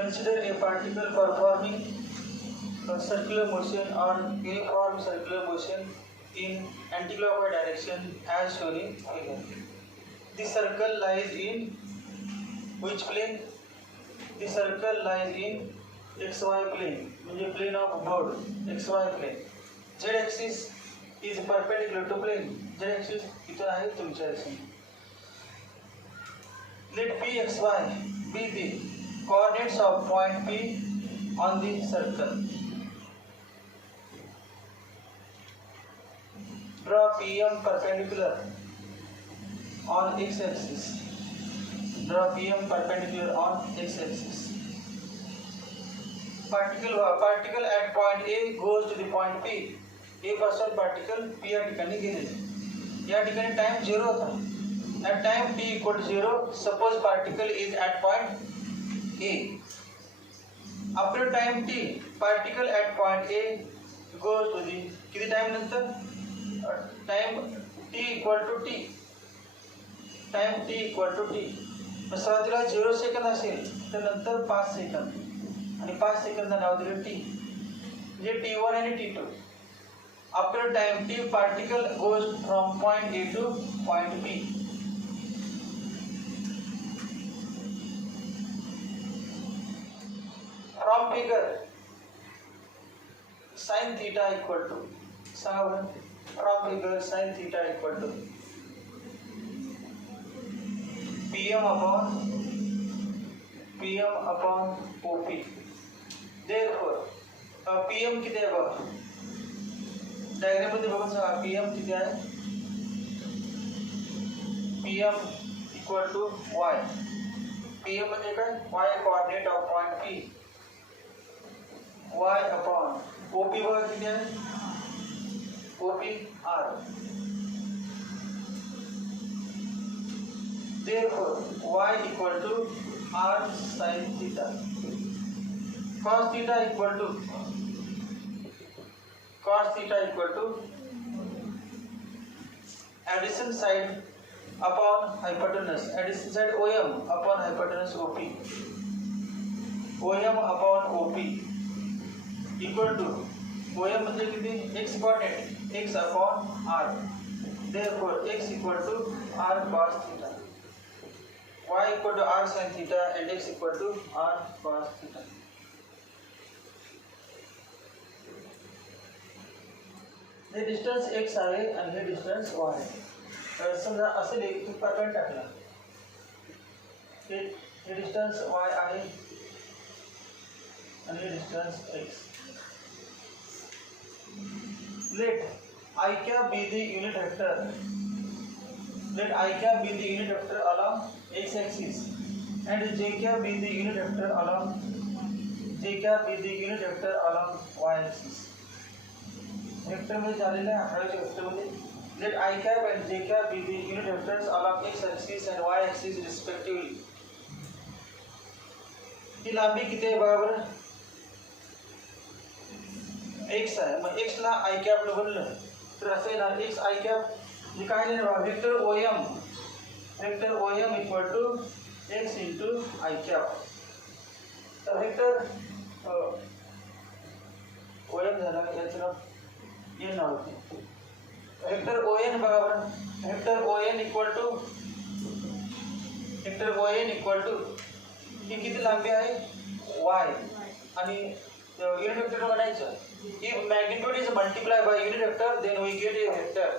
Consider a particle performing a circular motion or uniform circular motion in anticlockwise direction as shown in figure. The circle lies in which plane? The circle lies in xy plane, म्हणजे plane of board, xy plane. Z axis is perpendicular to plane. Z axis इथं आहे तुमच्या axis. Let p x y be the coordinates of point P on the circle. Draw PM perpendicular on x-axis. Draw PM perpendicular on x-axis. Particle at point A goes to the point P. A पासून particle P या ठिकाणी गेलेले. या ठिकाणी time 0 होता. At time t equal to 0, suppose particle is at point A. After time t, particle at point A goes to the किती time नंतर? Time t equal to t. Time t equal to t. मग सुरुवातीला 0 second असेल तर नंतर 5 second आणि 5 second नाव दिलं t. म्हणजे t1 आणि t2. After time t, particle goes from point A to point B. From figure, sin theta equal to, from figure sin theta equal to PM upon OP. Therefore, PM किती आहे बघा, diagram मध्ये बघून सांगा PM किती आहे. PM equal to Y. PM म्हणजे काय? Y coordinate of point P. Y upon OP बघा किती आहे. OP R. Therefore, Y equal to R sin theta. Cos theta equal to adjacent side upon hypotenuse. Adjacent side OM upon hypotenuse OP. OM upon OP equal to OM म्हणजे किती? X coordinate X upon R. Therefore, X equal to R cos theta. Y equal to R sin theta and X equal to R cos theta. हे distance x आहे आणि हे distance y आहे. समजा असं एक पॅटर्न टाकला, हे डिस्टन्स y आहे आणि हे distance x. Let I cap be the unit vector. Let I cap be the unit vector along x-axis and j cap be the unit vector along y-axis. Vector मध्ये झालेल्या आकाराच्या vector मध्ये let I cap and j cap be the unit vectors along x-axis and y-axis respectively. ही लांबी किती आहे बरोबर? x आहे. मग x ला I cap ने बनलं तर असं येणार x I cap म्हणजे काय लिहिणार vector OM equal to x into I cap. तर वेक्टर OM झाला याचं ये नाव होते. वेक्टर ON बरोबर वेक्टर ON equal to ही किती लांबी आहे y आणि युनिट वेक्टर बनायचं. if magnitude is multiplied by unit vector then we get a vector.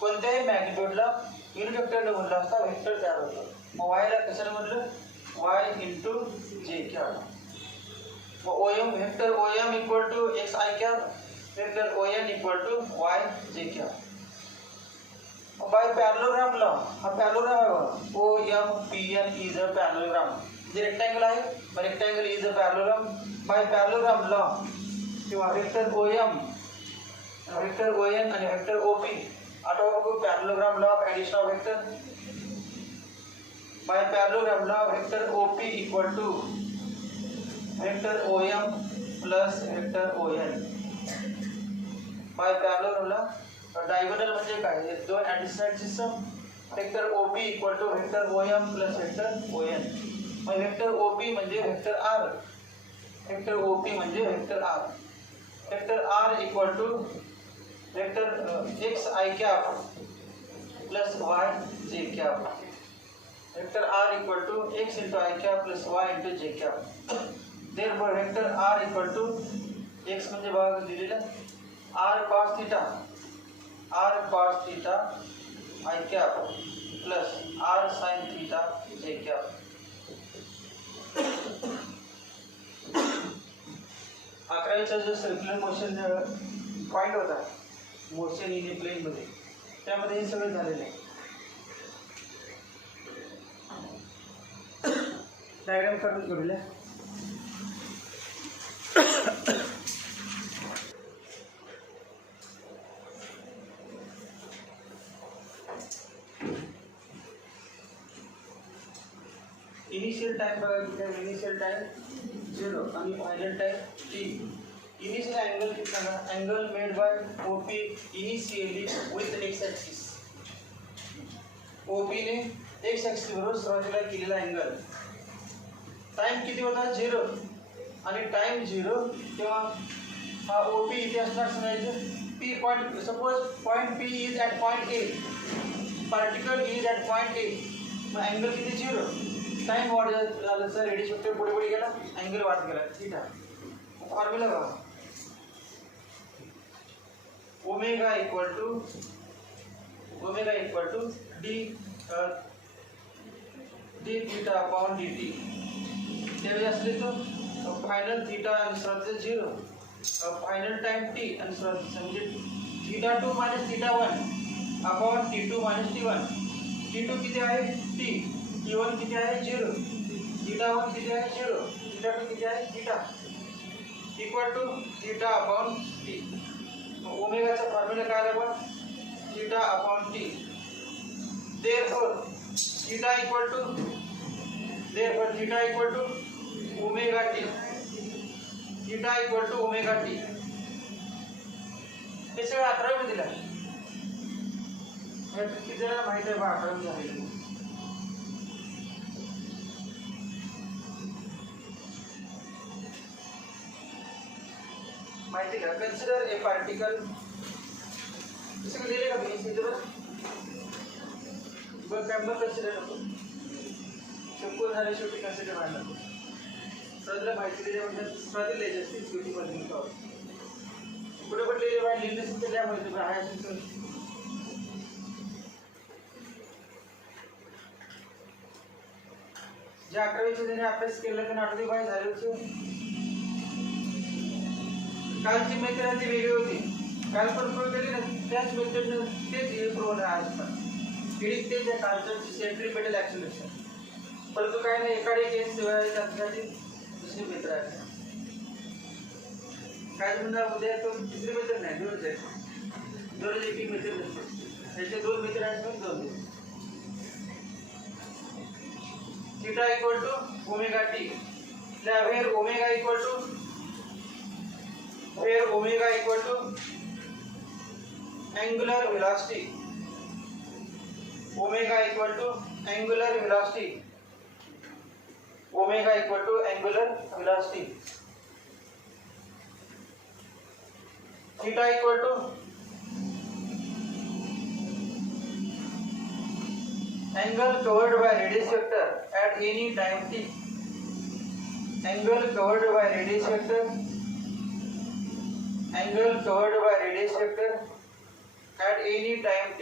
कोणत्याही मॅग्निट्यूडला युनिट वेक्टर ने म्हणलं असता वेक्टर तयार होतं. मग y ला कशाने म्हणलं y into j cap. मग OM vector OM equal to x I cap, vector ON equal to y j cap. by parallelogram law, हा parallelogram आहे बघा, OMPN is a parallelogram. जे रेक्टँगल आहे मग rectangle is a parallelogram. By parallelogram law किंवा vector OM आणि vector OP आठवा बघू parallelogram law of addition of vector. By parallelogram law vector OP equal to vector OM plus vector ON. By parallelogram law diagonal म्हणजे काय, दोन ॲडिशनलची sum. Vector OP equal to vector OM plus vector ON. मग vector OP म्हणजे vector R vector OP म्हणजे vector R. Vector R equal to vector x I cap plus y j cap. Vector R equal to x into I cap plus y into j cap. Therefore vector R equal to x म्हणजे बघा दिलेलं r cos theta I cap plus r sin theta j cap. अकरावीचा जो circular motion point होता motion in plane मध्ये त्यामध्ये हे सगळं झालेलं आहे. डायग्राम काढून करूया. इनिशियल टाइम बघा किती आहे. इनिशियल टाइम 0 आणि final time t. Initial angle कितना है? Angle made by OP initially with x axis. OP ने x एक्सिस बरोबर सुरुवातीला केलेला अँगल. टाइम किती होता? 0 आणि टाइम 0 तेव्हा हा OP इथे असणार समजायचं P point. Suppose point P is at point A, particle is at point A. मग अँगल किती? 0. टाइम वाढ झालं सर, रेडियस वेक्टर पुढे पुढे गेला, अँगल वाढत गेला. ठीक आहे. फॉर्म्युला बघा. Omega equal to d theta upon d t. त्यावेळी असले तर फायनल थीटा आणि सुरुवातीचा 0, फायनल टाइम टी आणि सुरुवातीचा म्हणजे theta 2 minus theta 1 upon T2 minus T1. T2 किती आहे? T. T1 किती आहे? 0. थीटा 1 किती आहे? 0. थीटा 2 किती आहे? Theta. Equal to theta upon T. ओमेगाचा फॉर्म्युला काय आला बघ? Theta upon T. Therefore theta equal to omega T. Theta equal to omega T. हे सगळं 11 मध्ये दिलं. किती जणांना माहिती आहे बा 11 मध्ये झालेलं? माहिती का? कन्सिडर ए पार्टिकल. सगळं दिले का मी इथे बघ. बघ काय कन्सिडर नको. संपूर्ण झाले शेवटी कन्सिडर व्हायला नको. सगळं माहिती दिल्या म्हणजे स्वाती लिहायची असते शेवटी मध्ये पुढे पण लिहिले बाहेर लिहिले असेल तर लिहा माहिती आहे असेल तर. ज्या 11वीच्या ज्याने अभ्यास केला त्यांना 8वी बाहेर झाले होते. कालची मेथड ती वेगळी होती. काल पण प्रूव्ह केली ना त्याच मेथडनं तेच हे प्रूव्ह आहे आज पण. हेच तेच आहे कालचं सेंट्रीपेटल ॲक्सिलरेशन. परंतु काय नाही एकाडे केस शिवाय त्यासाठी दुसरी मेथड आहे. काय म्हणणार उद्या तो तिसरी मेथड नाही, दोनच आहे. दोनच एक मेथड नसते. त्याचे 2 मेथड आहेत पण 2 दिवस. Theta equal to omega t. Where omega equal to angular velocity. Omega equal to angular velocity. Omega equal to angular velocity. Theta equal to angle covered by radius vector at any time t. Angle covered by radius vector at any time t.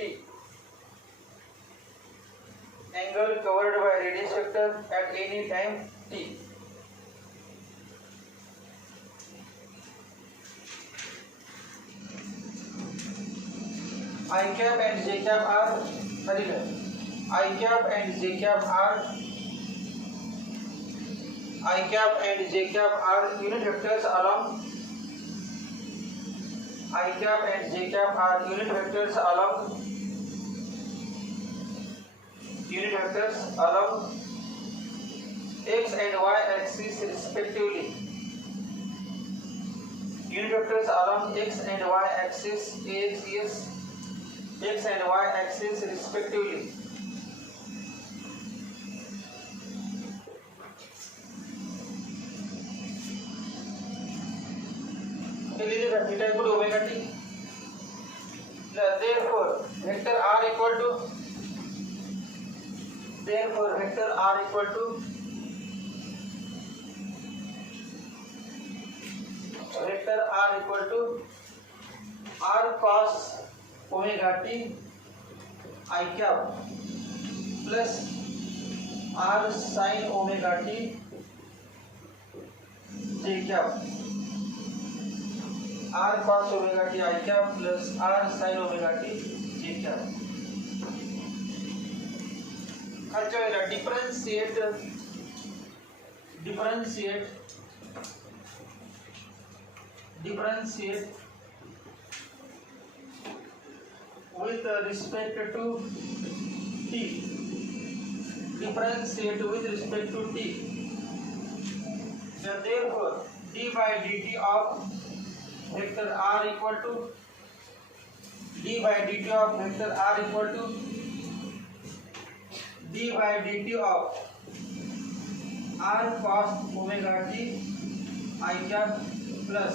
Angle covered by radius vector at any time t. I cap and j cap are I cap and j cap are unit vectors along x and y axis respectively. Unit vectors along x and y axis respectively. theta equal to omega t. Therefore vector r equal to r cos omega t I cap plus r sin omega t j cap. r cos omega t I cap plus r sin omega t j cap. खर्च होगा differentiate with respect to t. Differentiate with respect to t. Therefore d by dt of vector r equal to d by dt of vector r equal to d by dt of r cos omega t I cap plus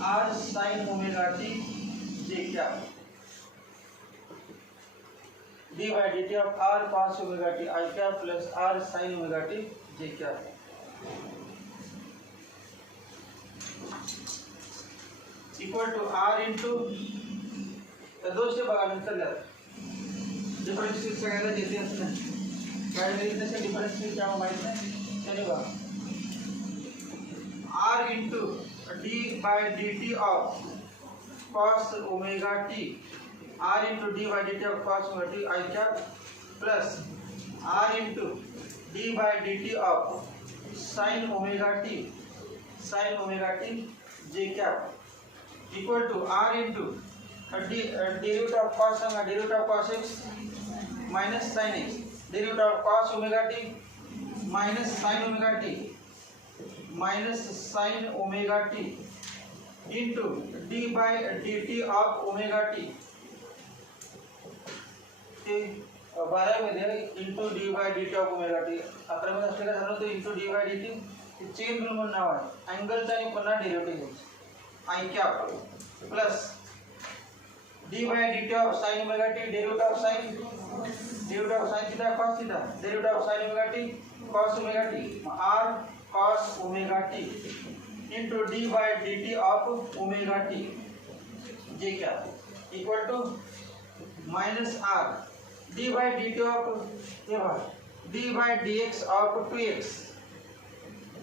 r sin omega t j cap. d by dt of r cos omega t I cap plus r sin omega t j cap. Equal to r into दोनशे बघा नंतर differential सगळ्याला देते असं काय देत नसेल differential क्या माहित नाही त्याने बघा r into d by dt of cos omega t r into d by dt of cos omega t I cap plus r into d by dt of sin omega t j cap equal to r into derivative of cos x minus sin x, derivative of cos omega t minus sin omega t into d by dt of omega t. ते 12 मध्ये into d by dt of omega t 11 मध्ये असलेला झालं तर into d by dt chain rule म्हणून नाव आहे. अँगलचा आणि पुन्हा डेरिव्हेटिव्ह घ्यायचा I cap plus d by dt of sin omega t derivative of sin theta cos theta derivative of sin omega t cos omega t r cos omega t into d by dt of omega t j cap equal to minus r d by dt of d by dx of 2x.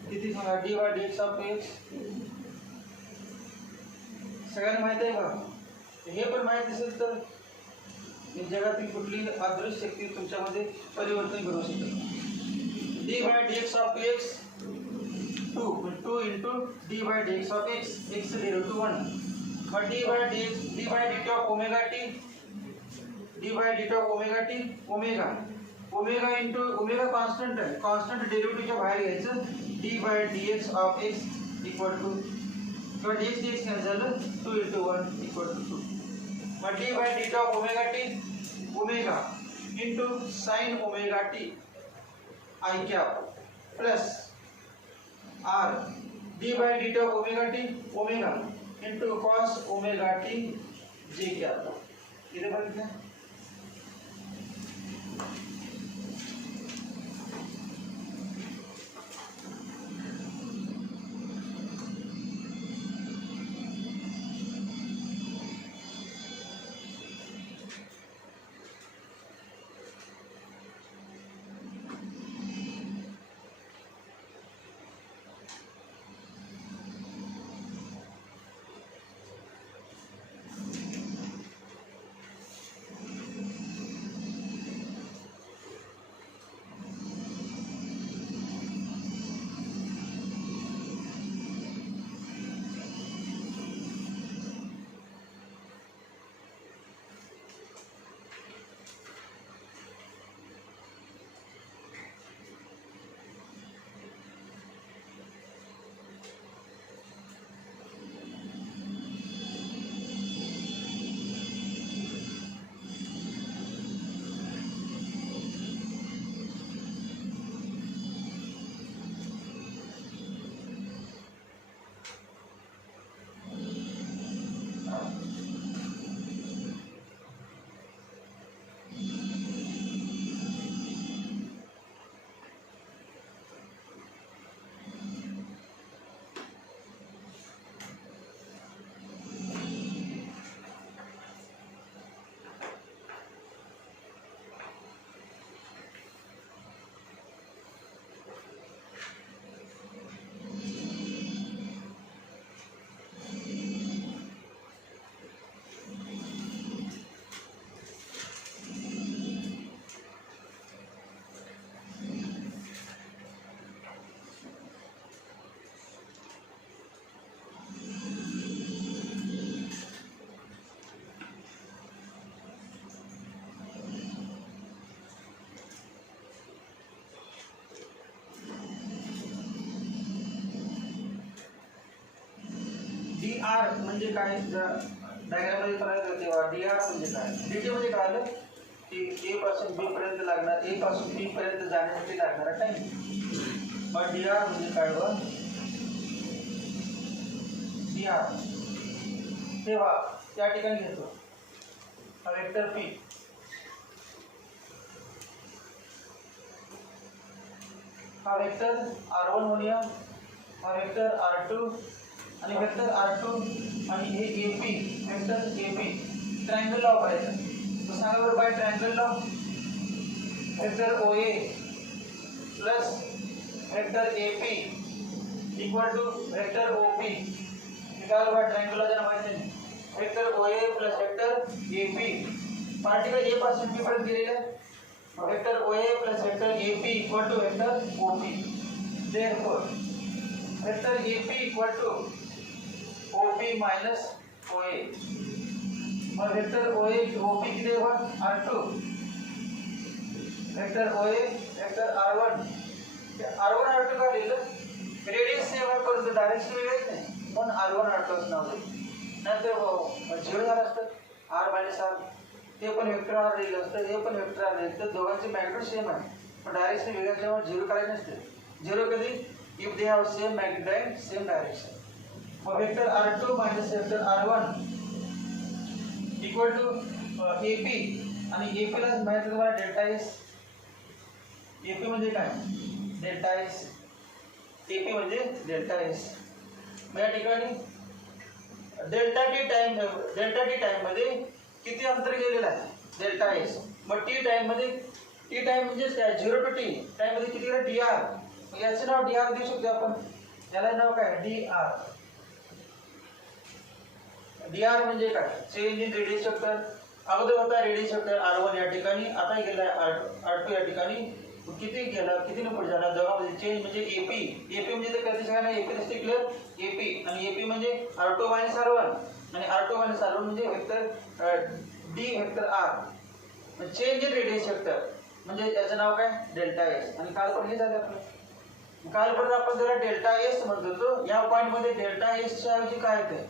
किती सांगा d by dx of 2x सगळ्यांना माहित आहे का? हे पण माहित असेल तर जगातील कुठली अदृश्य शक्ती तुमच्यामध्ये परिवर्तन घडवू शकते. d by dx of 2x 2 into d by dx of x x derivative 1 but d by dt of omega t omega into omega constant आहे constant डेरिव्हेटिव्हच्या बाहेर घ्यायचं d by dx of x equal to किंवा dx cancel झालं 2 into 1 equal to 2 but d by dt of omega t omega into sin omega t I cap plus r d by dt of omega t omega into cos omega t j cap. इधर बघितलं R म्हणजे काय diagram मध्ये करायचं तेव्हा D R म्हणजे काय, D T म्हणजे काय आलं की ए पासून बी पर्यंत लागणार, ए पासून बी पर्यंत जाण्यासाठी लागणारा टाइम. मग डी आर म्हणजे काय बघ, डी आर तेव्हा त्या ठिकाणी घेतो हा वेक्टर पी, हा वेक्टर R1 म्हणूया, हा वेक्टर R2 आणि वेक्टर R2 आणि हे AP vector AP triangle law करायचा. तो सांगा बरं by triangle law, vector OA plus vector AP equal to vector OP. निकाल बाय ट्रायंगल लॉ ज्यांना माहिती नाही, vector OA plus vector AP particle A पासून B पर्यंत गेलेला vector OA plus vector AP equal to vector OP. Therefore vector AP equal to OP minus OA. मग vector OA OP किती होगा R2, vector OA vector R1. R1 R2 का लिहिलं, radius same आहे परंतु डायरेक्शन वेगळेच नाही म्हणून R1 R2 असं नाव दिलं. नाहीतर झिरो झालं असतं R मायनस R, ते पण वेक्टर आर लिहिलं असतं, हे पण वेक्टर आर लिहिलं तर दोघांचे मॅग्निट्यूड सेम आहे पण डायरेक्शन वेगळं असल्यामुळे झिरो करायचं नसते. झिरो कधी, if they have same magnitude and same direction. मग vector R2 minus vector R1 equal to AP आणि AP ला माहिती तुम्हाला डेल्टा एस. AP म्हणजे काय, डेल्टा एस. AP म्हणजे डेल्टा एस. मग या ठिकाणी डेल्टा टी टाइम मध्ये किती अंतर गेलेलं आहे डेल्टा एस. मग टी टाइम मध्ये, टी टाइम म्हणजे काय 0 टू टी टाइम मध्ये किती गेलं डी आर. याचं नाव डी आर देऊ शकतो आपण, याला नाव काय डी आर. डी आर म्हणजे काय, चेंज इन रेडियस वेक्टर. अगोदर होता रेडियस वेक्टर R1 या ठिकाणी, आता गेला R2 या ठिकाणी. किती गेला, किती नंबर झाला दोघांमध्ये चेंज म्हणजे AP. AP म्हणजे ते कधी सांगा AP दिसते क्लिअर, AP आणि AP म्हणजे R2 मायनस R1 आणि R2 मायनस R1 म्हणजे vector D vector R. Change in radius vector म्हणजे याचं नाव काय डेल्टा एस. आणि काल पण हे झालं आपलं, काल पण आपण त्याला डेल्टा एस म्हणत होतो. या पॉइंट मध्ये डेल्टा एस च्या ऐवजी काय येते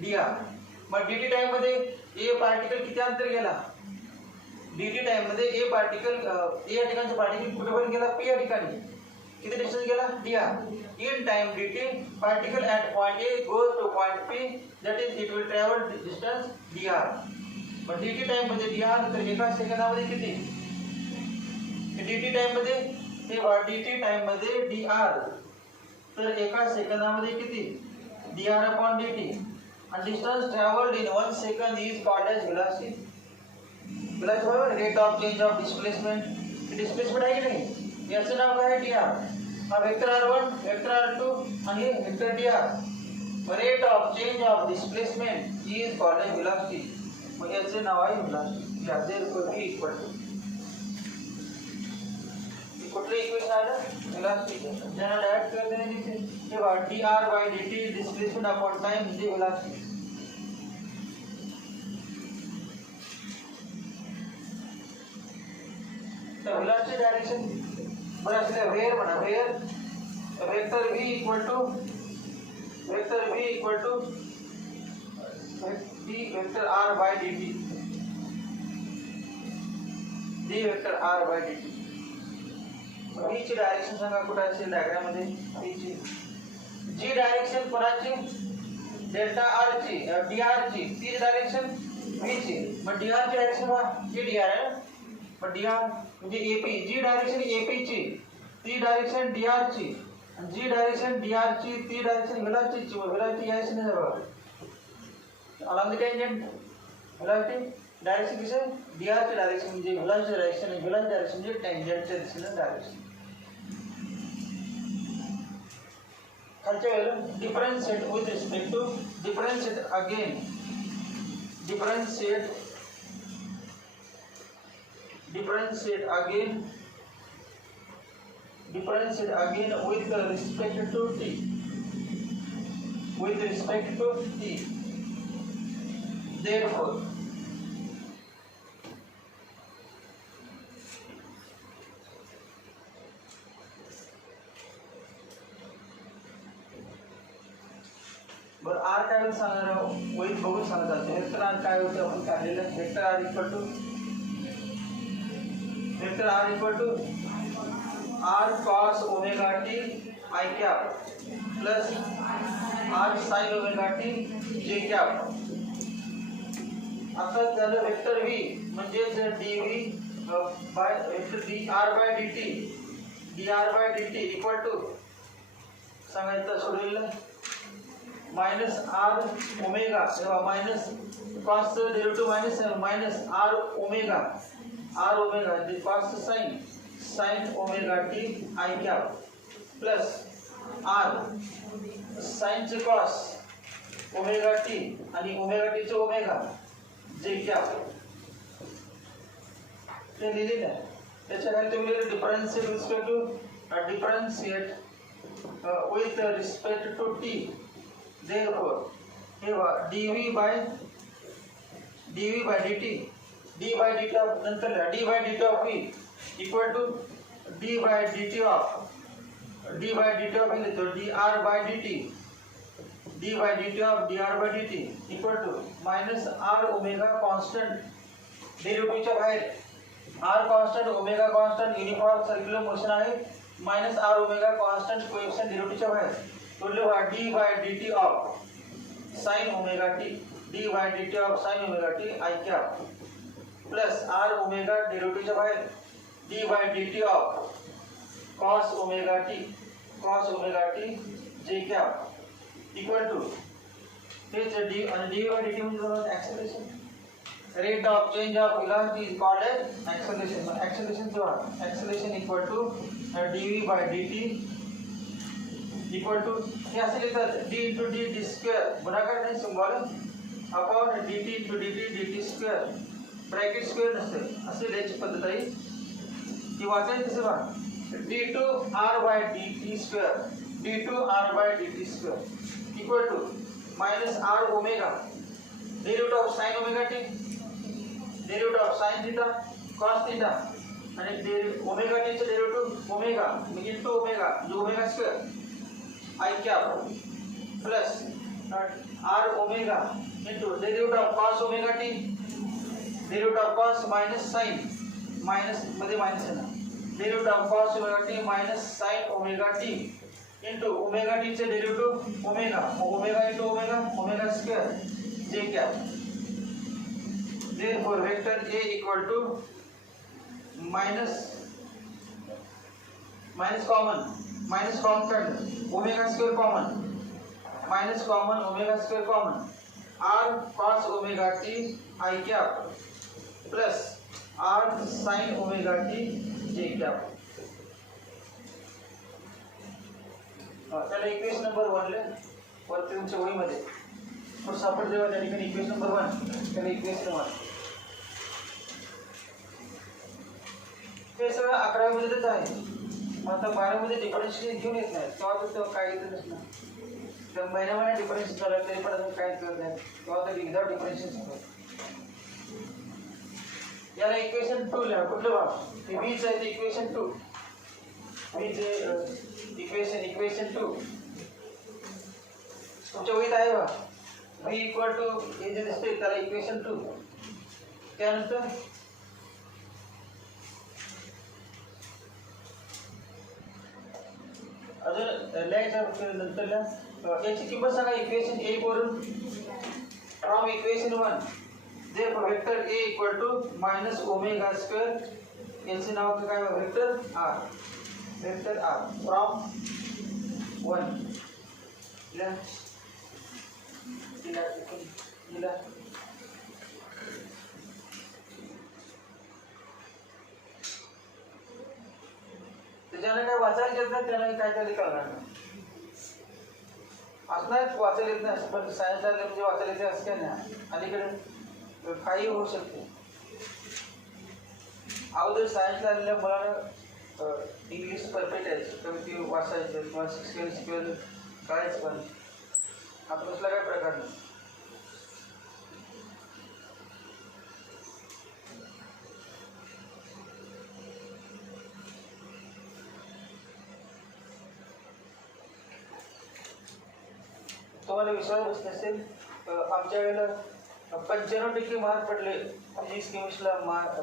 डी आर. मग dt टाइम मध्ये ए पार्टिकल किती अंतर गेला, dt टाइम मध्ये ए पार्टिकल ए या ठिकाणचा पार्टिकल कुठे पण गेला p या ठिकाणी किती डिस्टन्स गेला dr. In time dt particle at point A goes to point P, that is it will travel distance dr. पण dt टाइम मध्ये dr तर एका सेकंदामध्ये किती, dt टाइम मध्ये हे dt टाइम मध्ये dr तर एका सेकंदामध्ये किती dr upon dt. And distance traveled in 1 second is called as velocity. Velocity बरोबर, rate of change of displacement. Displacement आहे की नाही, याचं नाव काय dr. हा वेक्टर R1 वेक्टर R2 आणि हे vector dr. Rate of change of displacement is called as velocity. मग याचे नाव आहे वेलोसिटी. या therefore v इक्वल टू कुठले इक्वेशन आलं वेलोसिटी, ज्यांना डायरेक्ट करते नाही तिथे हे बघा dr by dt displacement upon time म्हणजे वेलोसिटी. तर वेलोसिटी डायरेक्शन बरं असले वेअर म्हणा, where vector v equal to d vector r by dt, d vector r by dt. v ची डायरेक्शन सांगा कुठे असेल डायग्राम मध्ये, v ची जी डायरेक्शन कोणाची डेल्टा r ची dr ची, ती डायरेक्शन v ची. मग dr ची डायरेक्शन हा ही dr आहे ना, मग dr म्हणजे AP. जी डायरेक्शन AP ची ती डायरेक्शन dr ची आणि जी डायरेक्शन dr ची ती डायरेक्शन वेलोसिटी ची. वेलोसिटी यायची नाही बघा along the tangent. Velocity direction किसे dr ची डायरेक्शन म्हणजे वेलोसिटी डायरेक्शन आहे, वेलोसिटी डायरेक्शन म्हणजे टेंजेंटच्या दिशेने डायरेक्शन. खालच्या वेळेला differentiate with respect to differentiate again differentiate again with respect to t, therefore बरं r काय प्रकारे सांगणार वहीत बघून सांगत जातो. वेक्टर आर काय होतं आपण काढलेलं. Vector R equal to r cos omega T I cap plus r sine omega T जे कॅप. आता झालं वेक्टर व्ही म्हणजेच d V by vector D R by D T equal to सांगायचं सोडलेलं माइनस आर ओमेगा तेव्हा minus cos derivative minus R omega the cos sine omega T I cap plus r sine चे cos omega t आणि omega T चे omega j cap ते लिहिलेलं आहे. त्याच्या खाली तुम्ही differentiate with respect to t. Therefore, dv by dt d by dt of नंतर d by dt of v equal to d by dt of dr by dt equal to minus r omega constant डेरिव्हेटिव्हच्या बाहेर r constant omega constant uniform circular motion आहे minus R omega constant coefficient डेरिव्हेटिव्हच्या बाहेर तोडले D by dt of sin omega T I cap plus R omega डेरिव्हेटिव्हच्या बाहेर D by dt of cos omega T जे cap equal to हेच D आणि D by dt म्हणजे acceleration. Rate of change of velocity is called as acceleration. Acceleration equal to dv by dt equal to हे असे लिहितात d into d square गुणाकार नाही symbol upon dt into dt square bracket square नसते असे लिहायची पद्धत आहे. की वाचायचं कसं बघा d2 r by dt square equal to minus r omega derivative of sin omega t derivative of sin theta cos theta आणि ओमेगा टी चे डेरिव्हेटिव्ह ओमेगा इनटू ओमेगा जो omega square I cap plus R omega into derivative of cos omega T derivative of cos minus sin minus मध्ये minus आहे ना derivative of cos omega T minus sin omega T into omega T चे derivative omega into omega square J cap. Therefore, vector A equal to minus common काढलं omega square common minus common omega square common r cos omega t i cap plus r sin omega t j cap. त्याला equation number 1 ले वरती तुमच्या वहीमध्ये और सापड जेव्हा त्या ठिकाणी इक्वेशन नंबर 1 त्याला इक्वेशन 1 हे सगळं 11 मध्येच आहे. मग आता 12 मध्ये डिफरन्शिएशन घेऊन येत नाही तेव्हा काय येत नसणार. तर महिन्यामध्ये डिफरन्शिएशन झालं तरी पण काय करत नाही तेव्हा तर विदाउट डिफरन्शिएशन होतं. याला इक्वेशन 2 लिहा. कुठलं भाग हे व्हीच आहे ते इक्वेशन 2 व्हीचे इक्वेशन 2 तुमच्या वहीत आहे बा v इक्वल टू हे जे दिसते त्याला इक्वेशन 2. त्यानंतर अजून लिहायचं नंतर याची किंमत सांगा इक्वेशन 1 वरून from equation 1 therefore vector A equal to minus omega square याचे नाव काय वेक्टर R फ्रॉम 1 दिला त्याच्याने काय वाचायला येत नाही त्याने काय तरी करणार असणार वाचायला येत नाही पण सायन्स झाले म्हणजे वाचायला येते असं काय नाही. अलीकडे काही होऊ शकते. अगोदर सायन्स झालेल्या मुलांना इंग्लिश परफेक्ट आहे तर ती वाचायचं किंवा शिकवेल कळायचं पण आता कसला काय प्रकार नाही. तो तुम्हाला विश्वास नसेल, आमच्या वेळेला 95% मार्क पडले फिजिक्स केमिस्ट्रीला,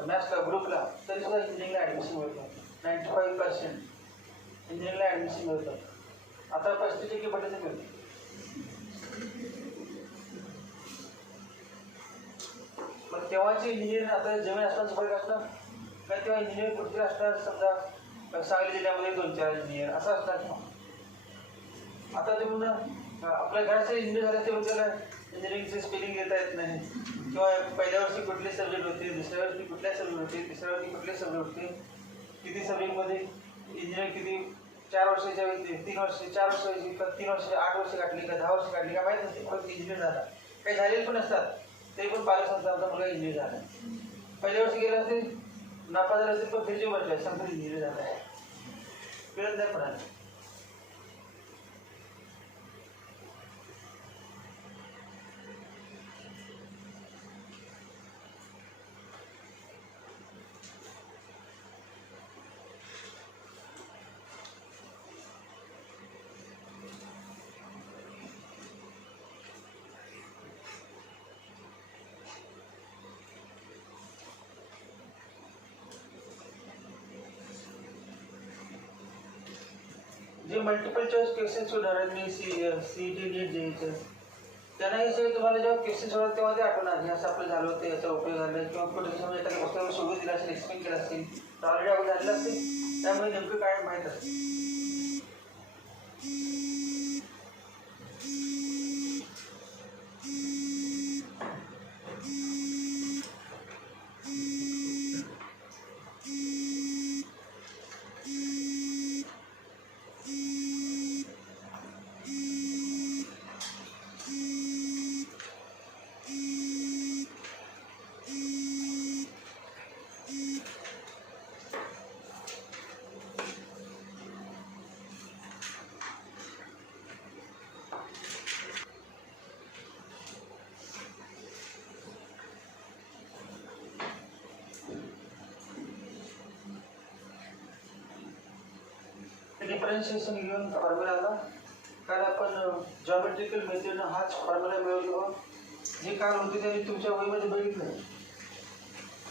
मॅथ्सला, ग्रुपला, तरी सुद्धा इंजिनिअरिंगला ॲडमिशन मिळतं. 95% इंजिनिअरिंगला ॲडमिशन मिळतं. आता 35% पडले तर मिळते. मग तेव्हाचे इंजिनिअरिंग आता जमीन असताना फरक असणार का? तेव्हा इंजिनिअरिंग कुठे असणार? समजा सांगली जिल्ह्यामध्ये 2-4 इंजिनियर असं असणार किंवा आता तुम्ही आपल्या घराचे इंजिनियर झाले ते त्याला इंजिनिअरिंगचे स्पेलिंग देता येत नाही, किंवा पहिल्या वर्षी कुठले सब्जेक्ट होते, दुसऱ्या वर्षी कुठल्या सब्जेक्ट होते, तिसऱ्या वर्षी कुठले सब्जेक्ट होते, किती सब्जेक्टमध्ये इंजिनिअरिंग किती 4 वर्षाच्या वेळी 3 वर्ष 4 वर्षाची का 3 वर्ष 8 वर्ष काढली का 10 वर्ष काढली का माहीत नसते. फक्त इंजिनियर झाला. काही झालेले पण असतात, ते पण पालक सांगतात आमचा मुलगा इंजिनियर झाला. पहिल्या वर्षी गेला असेल, नापास झाला असेल, पण फिरचे म्हटलं सांगतो इंजिनियर झाला आहे, कळत नाही पडायला. जे मल्टिपल चॉईस क्वेश्चन सोडणार मी CET नीट द्यायचं, त्यांना हे सगळे तुम्हाला जेव्हा क्वेश्चन सोडतात तेव्हा ते आठवणार हे असं आपलं झालं होतं, याचा उपयोग झाला, किंवा कुठे समजा एखाद्या पुस्तकावर सोडून दिला असेल, एक्सप्लेन केलं असेल, तर ऑलरेडी आपण झालेलं असेल, त्यामुळे नेमकं काय माहीत असते. डिफरन्शिएशन घेऊन फॉर्म्युलाला, कारण आपण जॉमेट्रिकल मेथडनं हाच फॉर्म्युला मिळवलो. जे काल होते ते तुमच्या वहीमध्ये बघितलं,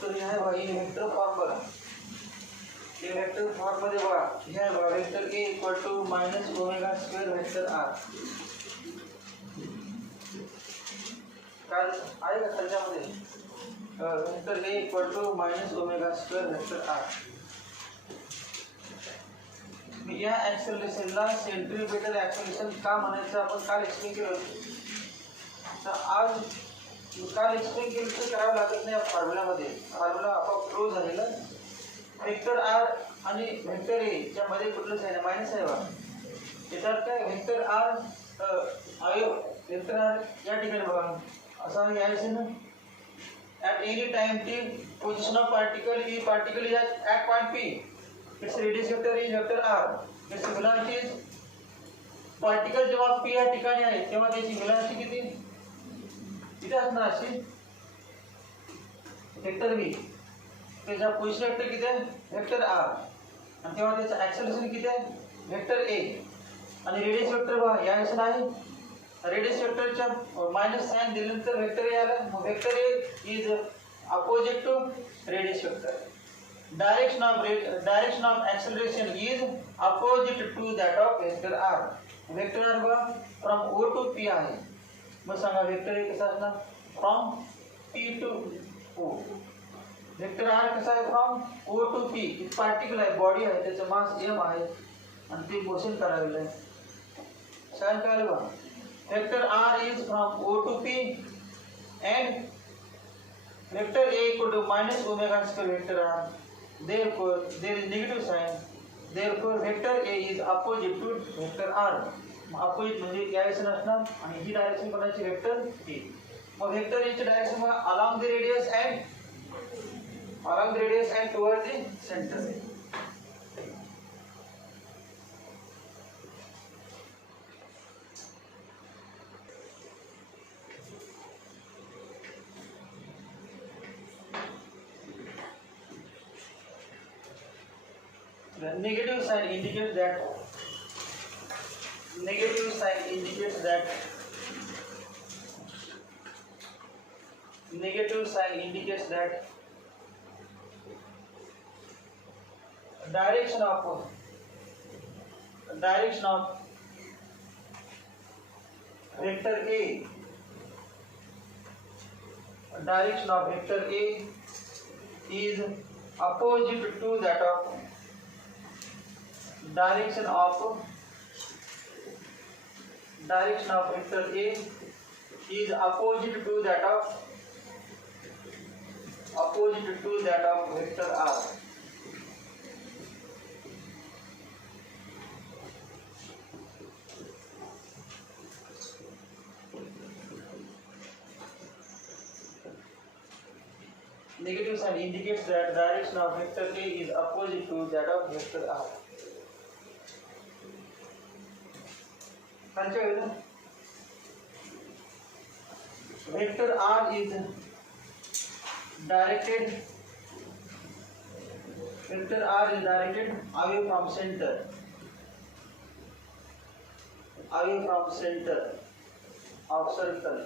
तर ह्या ही व्हेक्टर फॉर्म बघा. हे व्हेक्टर फॉर्ममध्ये बघा, ह्या व्हेक्टर A = -ω² व्हेक्टर R. काल आहे का त्याच्यामध्ये व्हेक्टर A = -ω² व्हेक्टर R. या ॲक्सेलरेशनला सेंट्रिपेटल ॲक्सेलरेशन का म्हणायचं आपण काल एक्सप्लेन केलं होतं. तर आज काल एक्सप्लेन केलं तर करावं लागत नाही. फॉर्म्युलामध्ये फॉर्म्युला आपोआप फ्लो झालेला. व्हेक्टर आर आणि व्हेक्टर ए च्यामध्ये कुठलंच आहे ना, मायनस आहे बा. याच्यात काय व्हेक्टर आर व्हेक्टर आर या ठिकाणी बघा असं यायचं ना, at any time T position of particle E particle is at point P, its radius vector is vector r. its velocity is particle जेव्हा p या ठिकाणी आहे तेव्हा त्याची वेलोसिटी किती इथे असणार असेल वेक्टर v, त्याचा पोझिशन वेक्टर किती आहे वेक्टर r, आणि तेव्हा त्याचं ॲक्सेलरेशन किती आहे वेक्टर a, आणि रेडियस वेक्टर बघा या दिशेने आहे. रेडियस वेक्टरच्या मायनस साइन दिल्यानंतर वेक्टर a आला. मग vector a is opposite to radius vector. Direction of acceleration is opposite to that of vector r. Vector r बघा from O to P आहे. मग सांगा वेक्टर a कसा असणार from P to O. Vector r कसा आहे from O to P. एक particle आहे, बॉडी आहे, त्याचं मास m आहे आणि ते मोशन करायला आहे. सांग काय बघा vector r is from O to P and vector a equal to -ω² vector r. Therefore there is negative sign. Therefore vector a is opposite to vector r. Opposite म्हणजे या दिशेने असणार आणि ही डायरेक्शन कोणाची वेक्टर a. मग vector a ची direction along the radius and towards the center. The negative sign indicates that negative sign indicates that direction of vector A, direction of vector A is opposite to that of direction of vector A is opposite to that of vector R. Negative sign indicates that direction of vector A is opposite to that of vector R. Vector R is directed away from center of circle.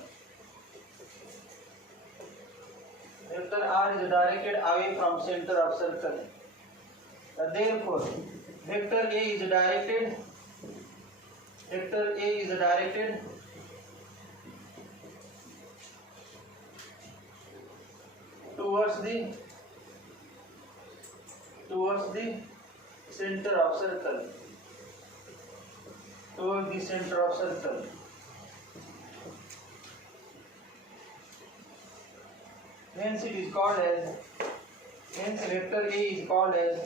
Vector R is directed away from center of circle. Therefore, vector A is directed towards the center of circle. Hence vector A is called as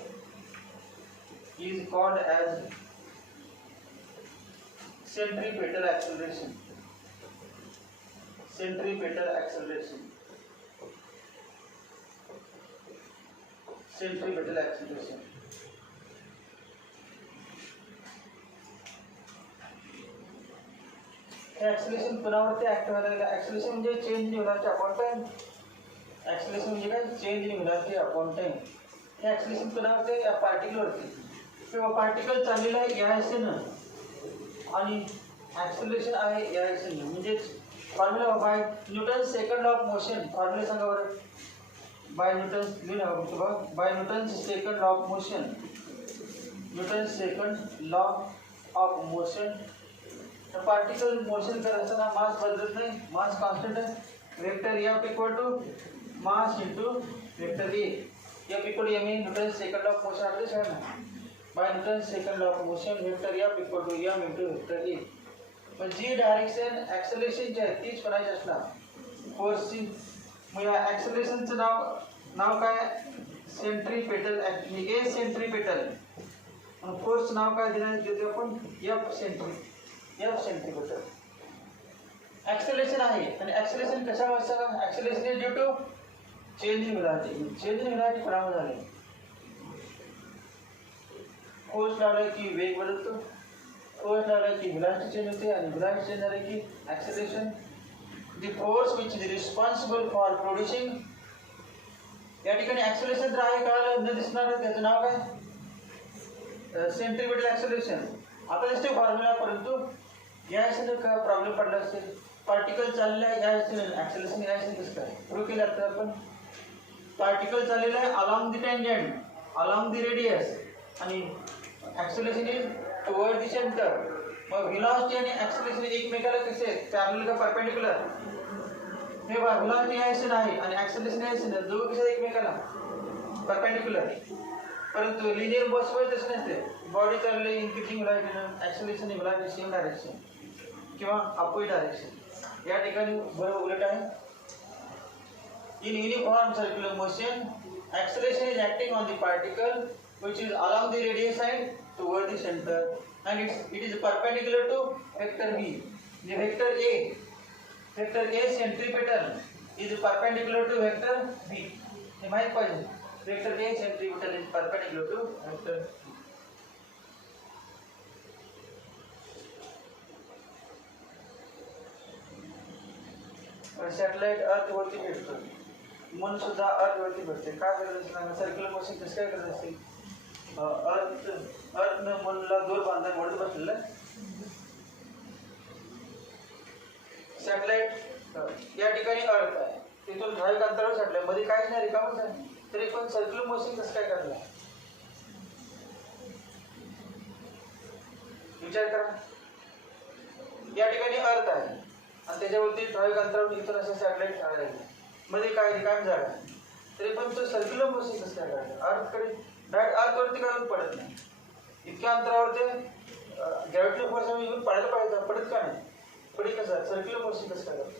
centripetal acceleration. Acceleration पुनरावृत्ती active व्हायला. acceleration म्हणजे change in velocity upon time. acceleration म्हणजे काय? Change in velocity upon time. हे acceleration पुनरावृत्ती या particle वरती किंवा पार्टिकल चाललेला आहे या दिशेने आणि acceleration आहे या दिशेने. म्हणजे formula by Newton second law of motion. Formula सांगा बरं. By Newton second law of motion. Particle motion करत असताना मास बदलत नाही, मास कॉन्स्टंट आहे. Vector F equal to mass into vector A. F equal to m Newton second law of motion आपले आहे ना. By Newton second law of motion vector F equal to m into vector A. पण जी direction ॲक्सेलरेशनची आहे तीच बनायची असणार फोर्सची. मग या ॲक्सेलरेशनचं नाव काय? सेंट्रीपेटल. ए सेंट्रीपेटल. फोर्स नाव काय देतो आपण? F centripetal. ॲक्सेलरेशन आहे आणि ॲक्सेलरेशन कशामुळे असतं? Acceleration is due to change in velocity परिणाम झाले. फोर्स लावला की वेग बदलतो, फोर्स लावला की व्हेलॉसिटी चेंज होते आणि व्हेलॉसिटी चेंज झाले की acceleration. The force which is responsible for producing. या ठिकाणी ॲक्सेलरेशन तर आहे कळालं न दिसणार, त्याचं नाव काय? Centripetal acceleration. आता दिसते फॉर्म्युला, परंतु या दिशेने काय प्रॉब्लेम पडला असेल? पार्टिकल चाललेला आहे या दिशेने, ॲक्सेलरेशन या दिशेने कसं काय प्रूव्ह केलं? आता आपण पार्टिकल चाललेला आहे along the tangent, along the radius आणि acceleration is toward the center. मग व्हेलॉसिटी आणि ॲक्सेलरेशन एकमेकाला कसे आहेत? पॅरलल का परपेंडिक्युलर? हे बघा, व्हेलॉसिटी या दिशेने आहे आणि ॲक्सेलरेशन या दिशेने, दोघं कसे एकमेकाला परपेंडिक्युलर. परंतु लिनियर बसवर तसं नसते. बॉडी चालले इन्क्रीजिंग व्हेलॉसिटीनं, ॲक्सेलरेशन व्हेलॉसिटी सेम डायरेक्शन किंवा अपोजिट डायरेक्शन. या ठिकाणी बरोबर उलट आहे. In uniform circular motion acceleration is acting on the particle which is along the radius side toward the center and it is perpendicular to vector B. The vector A centripetal is perpendicular to vector B. हे माहित पाहिजे. Vector A centripetal is perpendicular to vector B. Satellite अर्थ वरती भेटतो, मन सुद्धा अर्थ वरती भेटते. काय करत असणार? सर्क्युलर मोशन कसं काय करत असेल? अर्थनं मनला दोर बांधायला म्हणून बसलेलं. सॅटेलाइट या ठिकाणी अर्थ आहे, तिथून ठराविक अंतरावर छाटलंय, मध्ये काहीच नाही, रिकामच आहे, तरी पण सर्क्युलर मोशन कसं काय करणार? विचार करा. या ठिकाणी अर्थ आहे आणि त्याच्यावरती ठराविक अंतरावर इथून असं सॅटेलाइट ठेवायला लागलं, मध्ये काय रिकाम झाड आहे, तरी पण तो सर्क्युलर मोशन कसं काय करणार? अर्थकडे डायरेक्ट अर्थवरती काढून पडत नाही. इतक्या अंतरावर ते ग्रॅव्हिटी फोर्स येऊन पडायला पाहिजे, पडत का नाही? पडी कसं सर्क्युलर मोशन कसं काय करतो?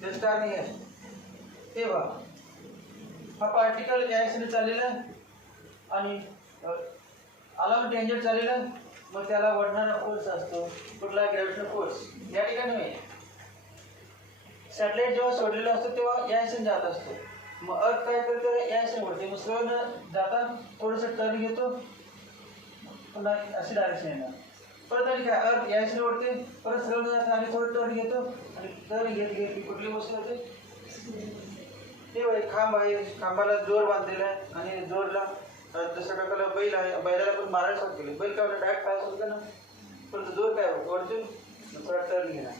त्याच कारण हे आहे. हे बघा, हा पार्टिकल या दिशेने चाललेला आणि अलाउंड टेंजंट चाललेला, मग त्याला वळणारा फोर्स असतो, कुठला? Gravitational force. या ठिकाणी सॅटेलाइट जेव्हा सोडलेला असतो तेव्हा या दिशेने जात असतो, मग अर्थ काय करते? या दिशेने वळते, मग स्लो न जाता थोडंसं टर्न घेतो, पुन्हा अशी डायरेक्शन येणार, परत आणि काय अर्थ या दिशेने वळते, परत स्लो न जाता आणि थोडं टर्न घेतो, आणि टर्न घेत कुठली मोशन होते? ते खांब आहे, खांबाला जोर बांधलेला आहे आणि जोरला जसं प्रकारला बैल आहे, बैलाला पण मारायला सुरू केले, बैल काय डायरेक्ट पाय होतं ना, परत जोर काय वरतून थोडा टर्न घेणार,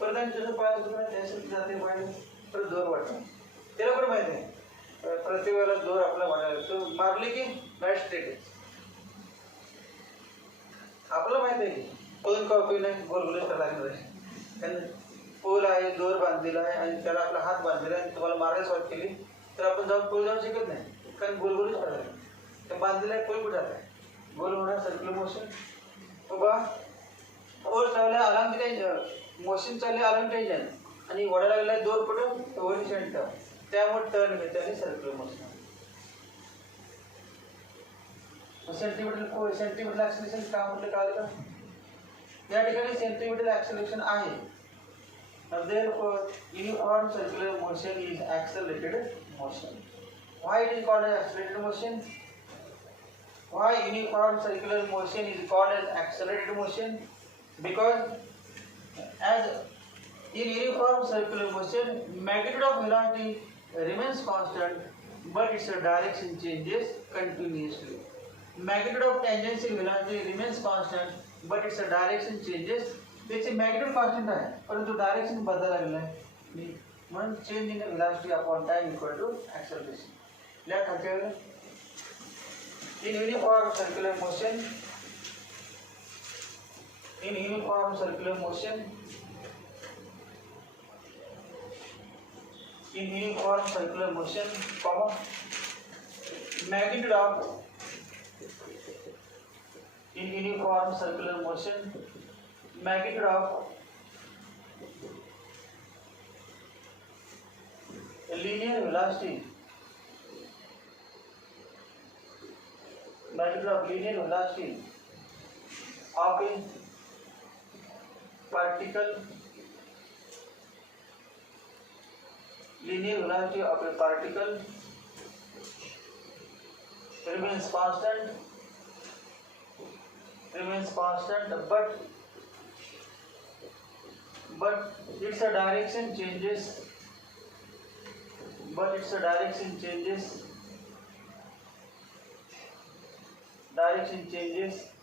परत आणि जसं पाय होतं ना त्यासाठी जाते बैल, परत जोर वाटणार. त्याला पण माहिती आहे प्रत्येक वेळेला जोर आपला वाढायला, तो मारले की डायरेक्ट स्ट्रेट आहे. आपल्याला माहिती आहे की पळून का उपयोग नाही, गोलगोल लागणार आहे, कारण पोल आहे, जोर बांधलेला आहे आणि त्याला आपला हात बांधलेला आहे, आणि तुम्हाला मारायला सुरुवात केली तर आपण जाऊन पोल जाऊन शिकत नाही, कारण गोलगोलच पडायला ते बांधलेला आहे, पोल कुठे आहे? गोल होणार सर्क्युलर मोशन. बाबा पोल चालला अलार्म टेंजन, मोशन चालले अलार्म टेंजन, आणि वडायला लागला दोर पडून वर सेंटर, त्यामुळे टर्न घेते आणि सर्क्युलर मोशन. सेंटीमीटर ऍक्सिलरेशन का म्हटलं काय का? या ठिकाणी सेंटीमीटर ऍक्सिलरेशन आहे. Therefore, uniform circular motion is accelerated motion. Why it is called as accelerated motion? Why uniform circular motion is called as accelerated motion? Because as in uniform circular motion, magnitude of velocity remains constant, but its direction changes continuously. Magnitude of tangential velocity remains constant, but its direction changes. त्याची magnitude constant आहे, परंतु direction बदलायला लागलं आहे, म्हणून change in velocity upon time equal to acceleration. या खात्यावर in uniform circular motion, in uniform circular motion, in uniform circular motion, comma magnitude of in uniform circular motion, magnitude of linear velocity, magnitude of linear velocity of a particle, linear velocity of a particle remains constant, but its direction changes,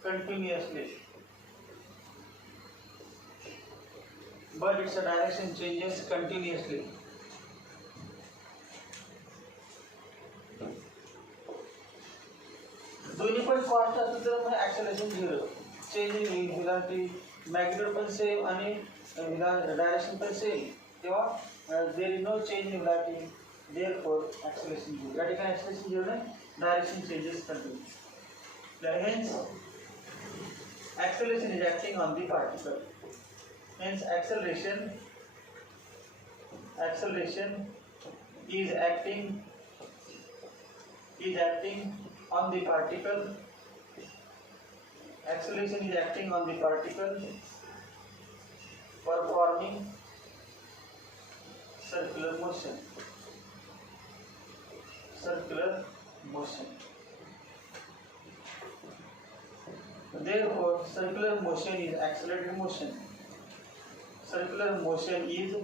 continuously, दोन्ही पण const असतील तर मग acceleration 0, change in velocity, magnitude पण same आणि direction पण same, तेव्हा there is no change in velocity, therefore acceleration 0. या ठिकाणी ॲक्सेलरेशन 0 नाही, direction changes continue. Hence acceleration is acting on the particle. Hence acceleration is acting on the particle. Acceleration is acting on the particle, performing circular motion. Therefore, circular motion is accelerated motion. Circular motion is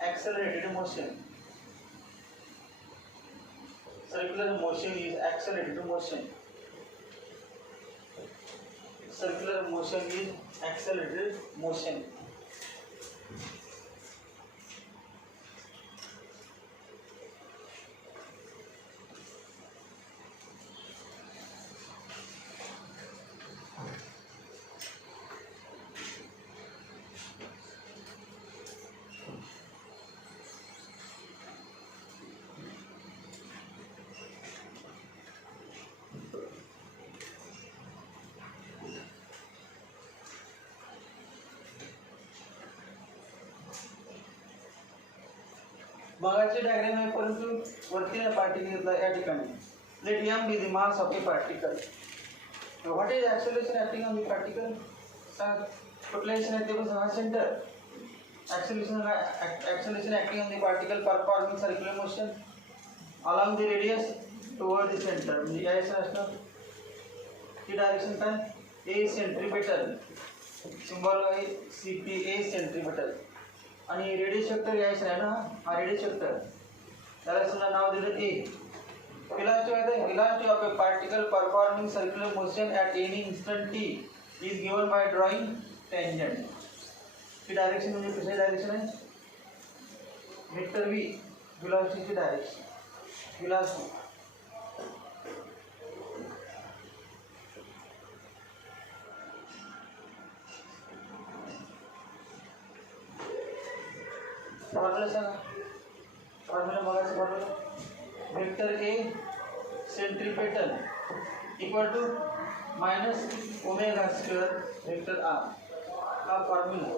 accelerated motion. Circular motion is accelerated motion. Circular motion is accelerated motion. मगाची diagram आहे परंतु वरती particle घेतला या ठिकाणी. Let m be the mass of a particle. What is acceleration acting on the particle? कुठल्या दिशेने ते पण सांगा. Centre. Acceleration acting on the particle performing circular motion along the radius toward the center. म्हणजे या दिशेने असणार. ही डायरेक्शन काय? A centripetal. सिंबल आहे CP A सेंट्रिपेटल. आणि रेडियस वेक्टर या दिशेने आहे ना. हा रेडियस वेक्टर. त्याला समजा नाव दिलं A. Velocity of a particle performing circular motion at any instant t is given by drawing tangent. ची डायरेक्शन म्हणजे कशी डायरेक्शन आहे? वेक्टर v velocity ची डायरेक्शन. velocity फॉर्म्युला सांगा. फॉर्म्युला बघायचं. Formula vector a centripetal equal to minus omega square vector r. हा formula.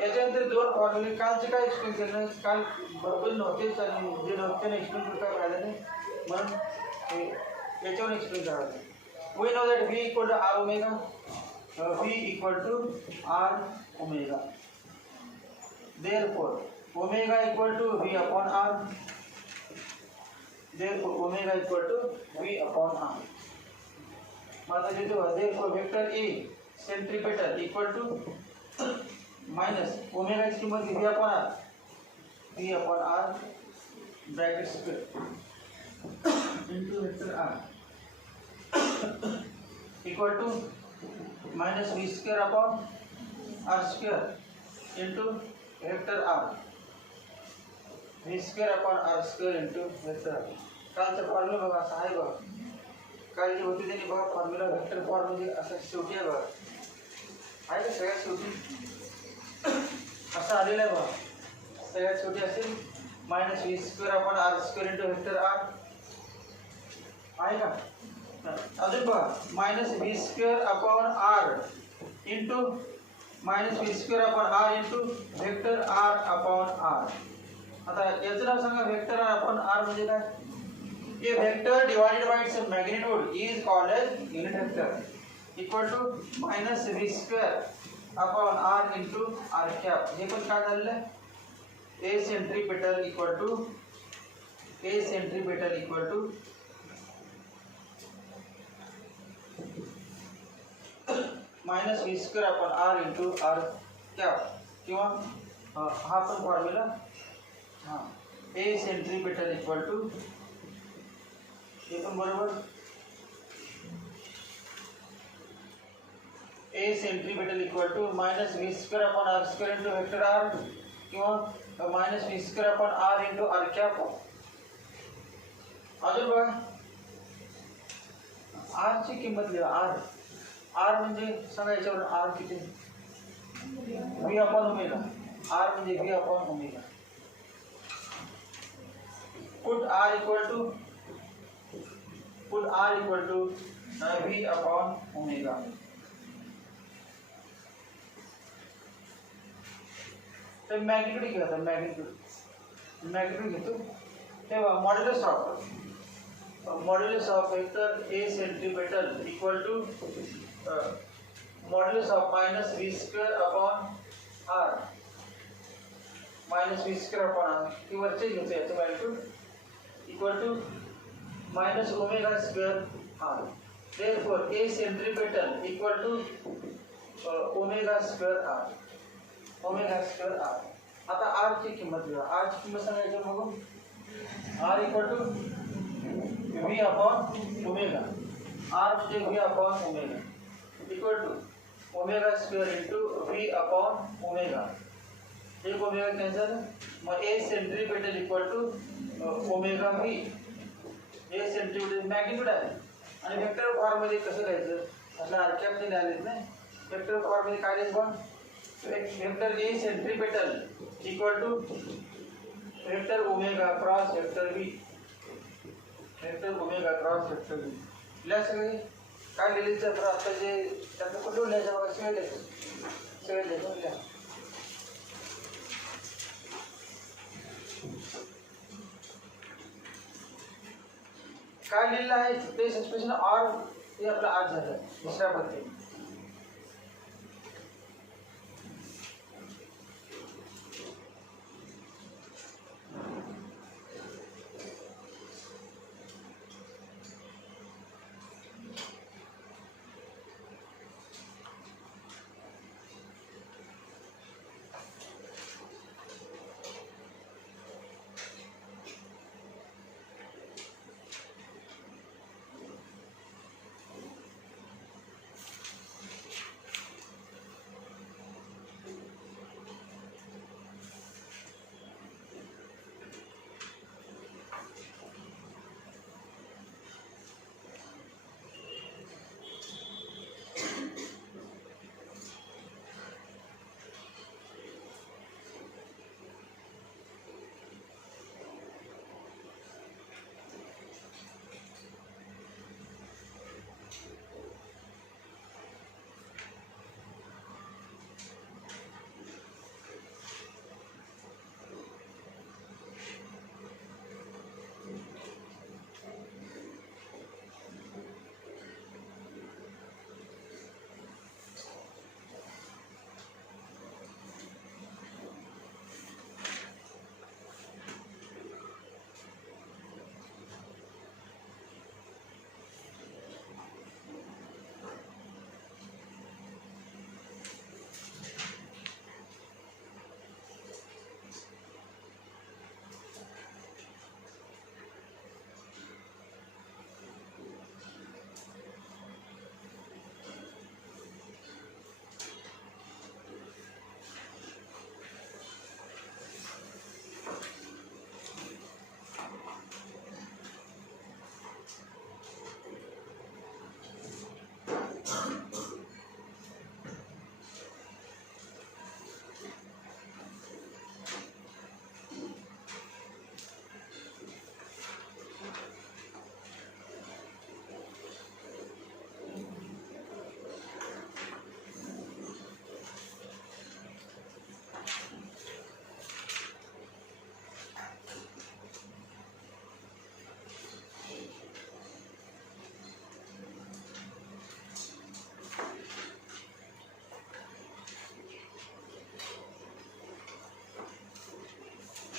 याच्यानंतर दोन फॉर्म्युले कालचे काय एक्सप्लेन केलं. काल बरोबर नव्हतेच आणि जे नव्हते ना एक्सप्लेन करता राहिलं नाही म्हणून याच्यावर एक्सप्लेन करायचं. We know that v equal to r omega. v equal to r omega. therefore omega equal to v upon r. therefore omega equal to v upon r. माता जी तो therefore vector a centripetal equal to minus omega की कीमत v upon r. v upon r bracket square into vector r equal to minus v square upon r square into vector r. v square upon r square into vector r. कालचा formula बघा असा आहे बघा. काल जी होती त्यांनी बघा formula vector form म्हणजे असं शेवटी आहे बघा. आहे का सगळ्यात शेवटी असं आलेलं आहे बघा. सगळ्यात शेवटी असेल minus v square upon r square into vector r. आहे का? अजून बघा minus v square upon r into minus v square upon r into vector r upon r. आता याचं नाव सांगा. वेक्टर r अपॉन r म्हणजे काय? A vector divided by its magnitude is called as unit vector equal to minus v square upon r into r cap. हे पण काय झालेलं आहे? a centripetal equal to minus v square upon r into r cap. किंवा हा पण formula हा a centripetal equal to हे पण बरोबर a centripetal equal to minus v square upon r square into vector r किंवा minus v square upon r into r cap. अजून बघा r ची किंमत लिहा. r म्हणजे सांगा याच्यावर r किती? v upon omega. r म्हणजे v upon omega. put r equal to v upon omega. तर मॅग्नीट्यूड घ्या. मॅग्नीट्यूड घेतो तेव्हा modulus of vector a centripetal equal to modulus of minus v square upon r. Minus v square upon r की वरचे घेतो याचं magnitude equal to minus omega square r. therefore a centripetal equal to omega square r. आता r ची किंमत लिहा. r ची किंमत सांगायची बघू. r equal to v upon omega. r म्हणजे v upon omega equal to omega square into v upon omega. एक ओमेगा कॅन्सल. मग a centripetal equal to omega v. a centripetal magnitude आहे आणि वेक्टर फॉर्म मध्ये कसं लिहायचं? असं आरकॅप ने लिहिलेत नाही. वेक्टर फॉर्म मध्ये काय लिहायचं बघ. Vector a centripetal equal to vector omega cross vector v. Vector omega cross vector v. लिहा सगळे काय लिहिलेलं तर आता जे त्याचं कुठून लिहायचं बघा. सगळे लिहायचं लिहा. काय लिहिलं आहे तेच एक्सप्रेशन ऑर हे आपलं आज झालं दुसऱ्या पद्धतीने.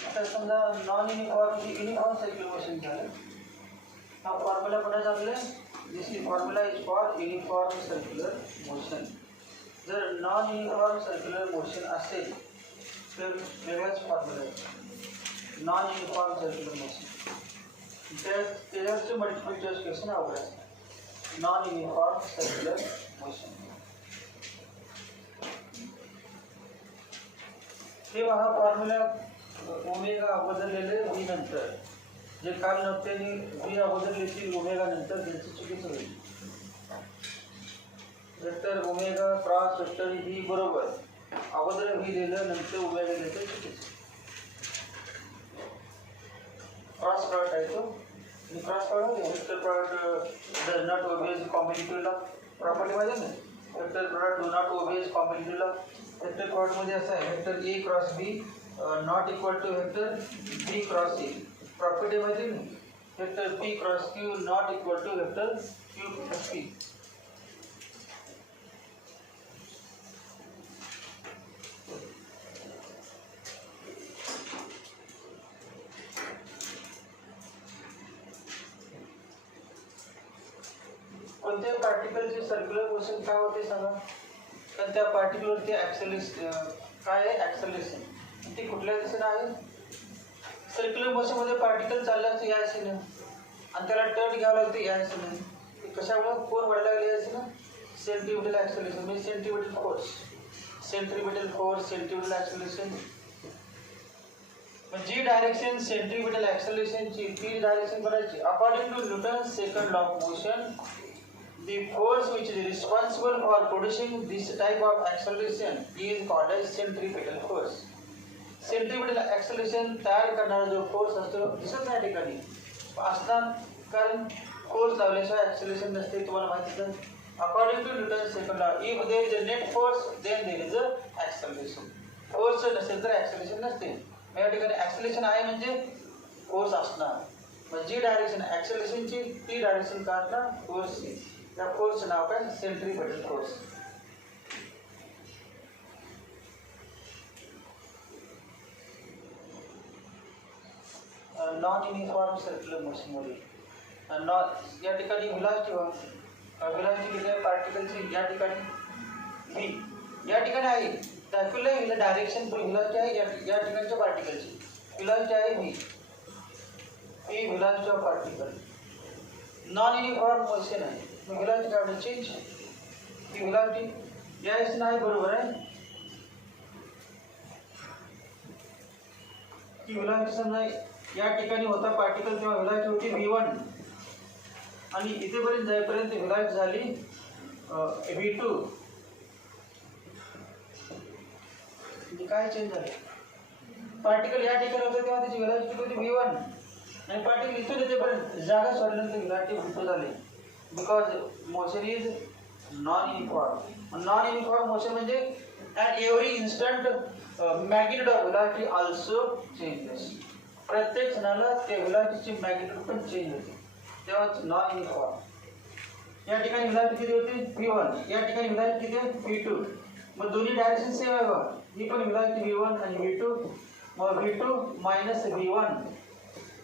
आता समजा non uniform uniform circular motion झालं. हा फॉर्म्युला कोणाचा आपले this formula is for uniform circular motion. जर नॉन युनिफॉर्म सर्क्युलर मोशन असेल तर वेगळाच फॉर्म्युला आहे नॉन युनिफॉर्म सर्क्युलर मोशन. त्याच्यावरचे मल्टिपल चॉईस क्वेश्चन अवघड असतात. नॉन युनिफॉर्म सर्क्युलर मोशन हे हा फॉर्म्युला ओमेगा बदललेले व्ही नंतर जे काल नव्हते व्ही अगोदर लिहितील ओमेगा नंतर त्यांचं चुकीचं होईल. Vector omega cross vector V बरोबर अगोदर व्ही लिहिलं नंतर ओमेगा लिहिलं चुकीचं. क्रॉस प्रॉडक्ट आहे तो cross product vector product does not obeys competitive law property माहिती ना. Vector product do not obeys competitive law. Vector product मध्ये असं आहे vector A cross B not equal to vector B cross A. Property माहिती ना vector P cross Q not equal to vector Q plus P. कोणत्या पार्टिकलचे circular motion काय होते सांगा. कारण त्या पार्टिकलवरती काय आहे ॲक्सेलरेशन ते कुठल्या दिशेने आहे. सर्क्युलर मोशनमध्ये पार्टिकल चालला असतो या दिशेने आणि त्याला टर्न घ्यावं लागतं या दिशेने. कशामुळे कोण वाढला गेला या दिशेने सेंट्रिपिटल ॲक्सेलरेशन म्हणजे सेंट्रिपिटल फोर्स सेंट्रिपिटल ॲक्सेलरेशन. जी डायरेक्शन सेंट्रिपिटल ॲक्सेलरेशनची ती डायरेक्शन करायची. According to Newton's second law of motion the force which is responsible for producing this type of acceleration is called as centripetal force. Centripetal acceleration तयार करणारा जो force असतो दिसत नाही ठिकाणी असणार कारण फोर्स लावल्याशिवाय ॲक्सेलरेशन नसते तुम्हाला माहिती आहे. According to Newton's second law if there is a net force then there is a acceleration. Force नसेल तर ॲक्सेलरेशन नसते. या ठिकाणी ॲक्सेलरेशन आहे म्हणजे फोर्स असणार. मग जी डायरेक्शन ॲक्सेलरेशनची ती डायरेक्शन काढला फोर्सची. त्या फोर्सचं नाव काय? Centripetal force. Non uniform circular मोशनमध्ये या ठिकाणी व्हेलॉसिटी किती आहे पार्टिकलची? या ठिकाणी व्ही या ठिकाणी आहे दाखवलं हिला डायरेक्शन व्हेलॉसिटी आहे या ठिकाणच्या पार्टिकलची व्हेलॉसिटी आहे V. He velocity of particle. Non uniform motion आहे मग व्हेलॉसिटी काय चेंज. ही व्हेलॉसिटी या दिशेने आहे बरोबर आहे. ही व्हेलॉसिटी समजा या ठिकाणी होता पार्टिकल तेव्हा व्हेलॉसिटी होती v1 आणि इथेपर्यंत जाईपर्यंत व्हेलॉसिटी झाली v2. म्हणजे काय चेंज झाले? पार्टिकल या ठिकाणी होतं तेव्हा त्याची व्हेलॉसिटी होती v1 आणि पार्टिकल इथून येतेपर्यंत जागा सोडल्यानंतर व्हेलॉसिटी v2 झाली. Because motion is non uniform. Non uniform motion म्हणजे at every instant magnitude of velocity also changes. प्रत्येक क्षणाला त्या व्हेलॉसिटीची मॅग्निट्यूड पण चेंज होते तेव्हाच नॉन युनिफॉर्म. या ठिकाणी व्हेलॉसिटी किती होती v1 या ठिकाणी व्हेलॉसिटी किती आहे v2. मग दोन्ही डायरेक्शन सेम आहे बघा. ही पण व्हेलॉसिटी v1 आणि v2. मग v2 minus v1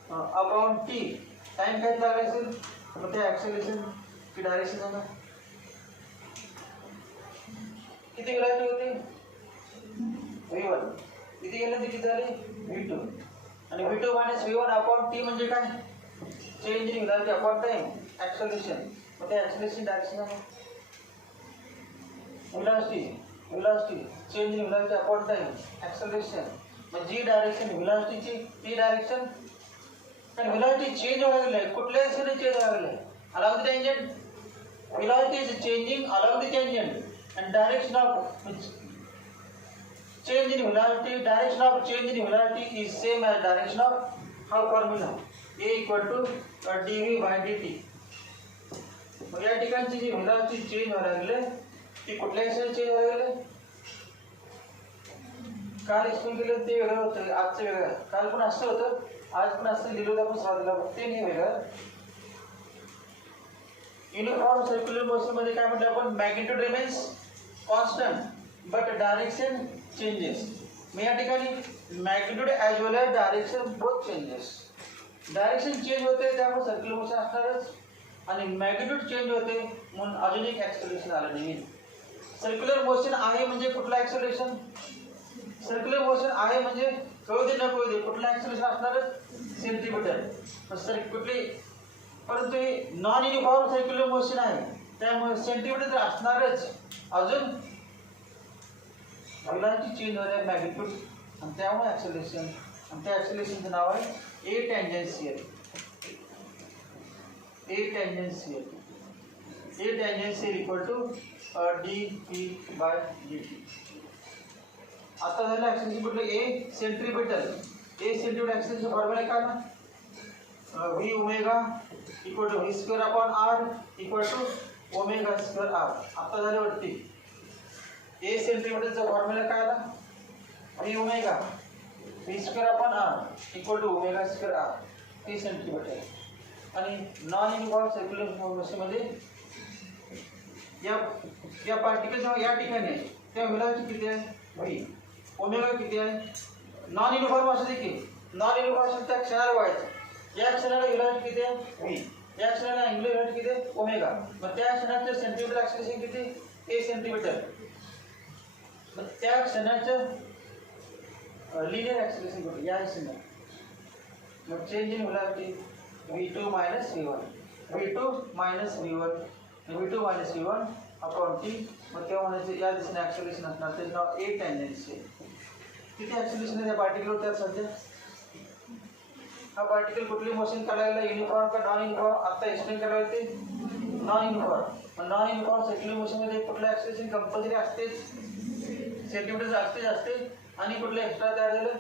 upon t. Time काय लागला असेल मग ते ॲक्सेलरेशन ची डायरेक्शन सांगा किती व्हेलॉसिटी होती v1 किती गेलं ते किती झाले v2 आणि v2 minus v1 upon t म्हणजे काय? Change in velocity upon time acceleration. मग त्या ॲक्सेलरेशन डायरेक्शन आहे velocity change in velocity upon time acceleration. मग जी डायरेक्शन व्हेलॉसिटीची ती डायरेक्शन कारण व्हेलॉसिटी चेंज व्हायला लागली आहे कुठल्याही दिशेने चेंज व्हायला लागली आहे. Along the tangent velocity is changing along the tangent and direction of change in velocity, direction of change in velocity is same as direction of how formula a equal to dv by dt. मग या ठिकाणची जी velocity change व्हायला लागले ती कुठल्या दिशेने change व्हायला लागले? काल एक्सप्लेन केलं ते वेगळं होतं आजचं वेगळं. काल पण असं होतं आज पण असं लिहिलं होतं आपण साधला ते नाही वेगळं. युनिफॉर्म सर्क्युलर मोशन मध्ये काय म्हटलं आपण magnitude remains constant but direction changes. मग या ठिकाणी magnitude as well as direction both changes. Direction change होते त्यामुळे सर्क्युलर मोशन असणारच आणि मॅग्निट्यूड चेंज होते म्हणून अजून एक ॲक्सेलरेशन आलं नाही. सर्क्युलर मोशन आहे म्हणजे कुठलं ॲक्सेलरेशन? सर्क्युलर मोशन आहे म्हणजे कळू दे न कळू दे कुठलं ॲक्सेलरेशन असणारच सेंट्रीपिटल. कुठली परंतु हे नॉन युनिफॉर्म सर्क्युलर मोशन आहे त्यामुळे सेंट्रीपिटल तर असणारच. अजून व्हेलॉसिटी चेंज होते मॅग्निट्यूड आणि त्यामुळे ॲक्सेलरेशन आणि त्या ॲक्सेलरेशनचं नाव आहे A tangential. A tangential equal to D P by D T. आता झालं ॲक्सेलरेशन कुठलं? A centripetal. A centripetal acceleration formula काय ना v omega equal to v square upon r equal to omega square r. आता झाले वरती ए सेंट्रीपिटलचा formula काय आला? v omega v square upon r equal to omega square r. ते centripetal. आणि non uniform circular मोशनमध्ये या पार्टिकल जेव्हा या ठिकाणी आहे तेव्हा व्हेलॉसिटी किती आहे v. ओमेगा किती आहे? नॉन युनिफॉर्म असू दे की नॉन युनिफॉर्म असेल त्या क्षणाला व्हायचं. या क्षणाला व्हेलॉसिटी किती आहे v. या क्षणाला अँग्युलर व्हेलॉसिटी किती आहे ओमेगा. मग त्या क्षणाचं सेंट्रीपिटल ॲक्सेलरेशन किती? ए सेंट्रीपिटल. मग त्या क्षणाचं लिनियर ॲक्सेलरेशन कुठे? या दिशेने. मग change in velocity v2 minus v1 v2 minus v1 upon t. मग तेव्हा म्हणायचं या दिशेने ॲक्सेलरेशन असणार त्याचं नाव ए टँजेन्शियल. किती ॲक्सेलरेशन आहे त्या पार्टिकलवर त्यात सध्या? हा पार्टिकल कुठली मोशन करायला युनिफॉर्म का नॉन युनिफॉर्म? आता एक्सप्लेन करायला ते नॉन युनिफॉर्म. मग नॉन युनिफॉर्म सर्क्युलर मोशनमध्ये कुठलं ॲक्सेलरेशन कंपल्सरी असतेच सेंटीमीटर असते आणि कुठलं एक्स्ट्रा तयार झालं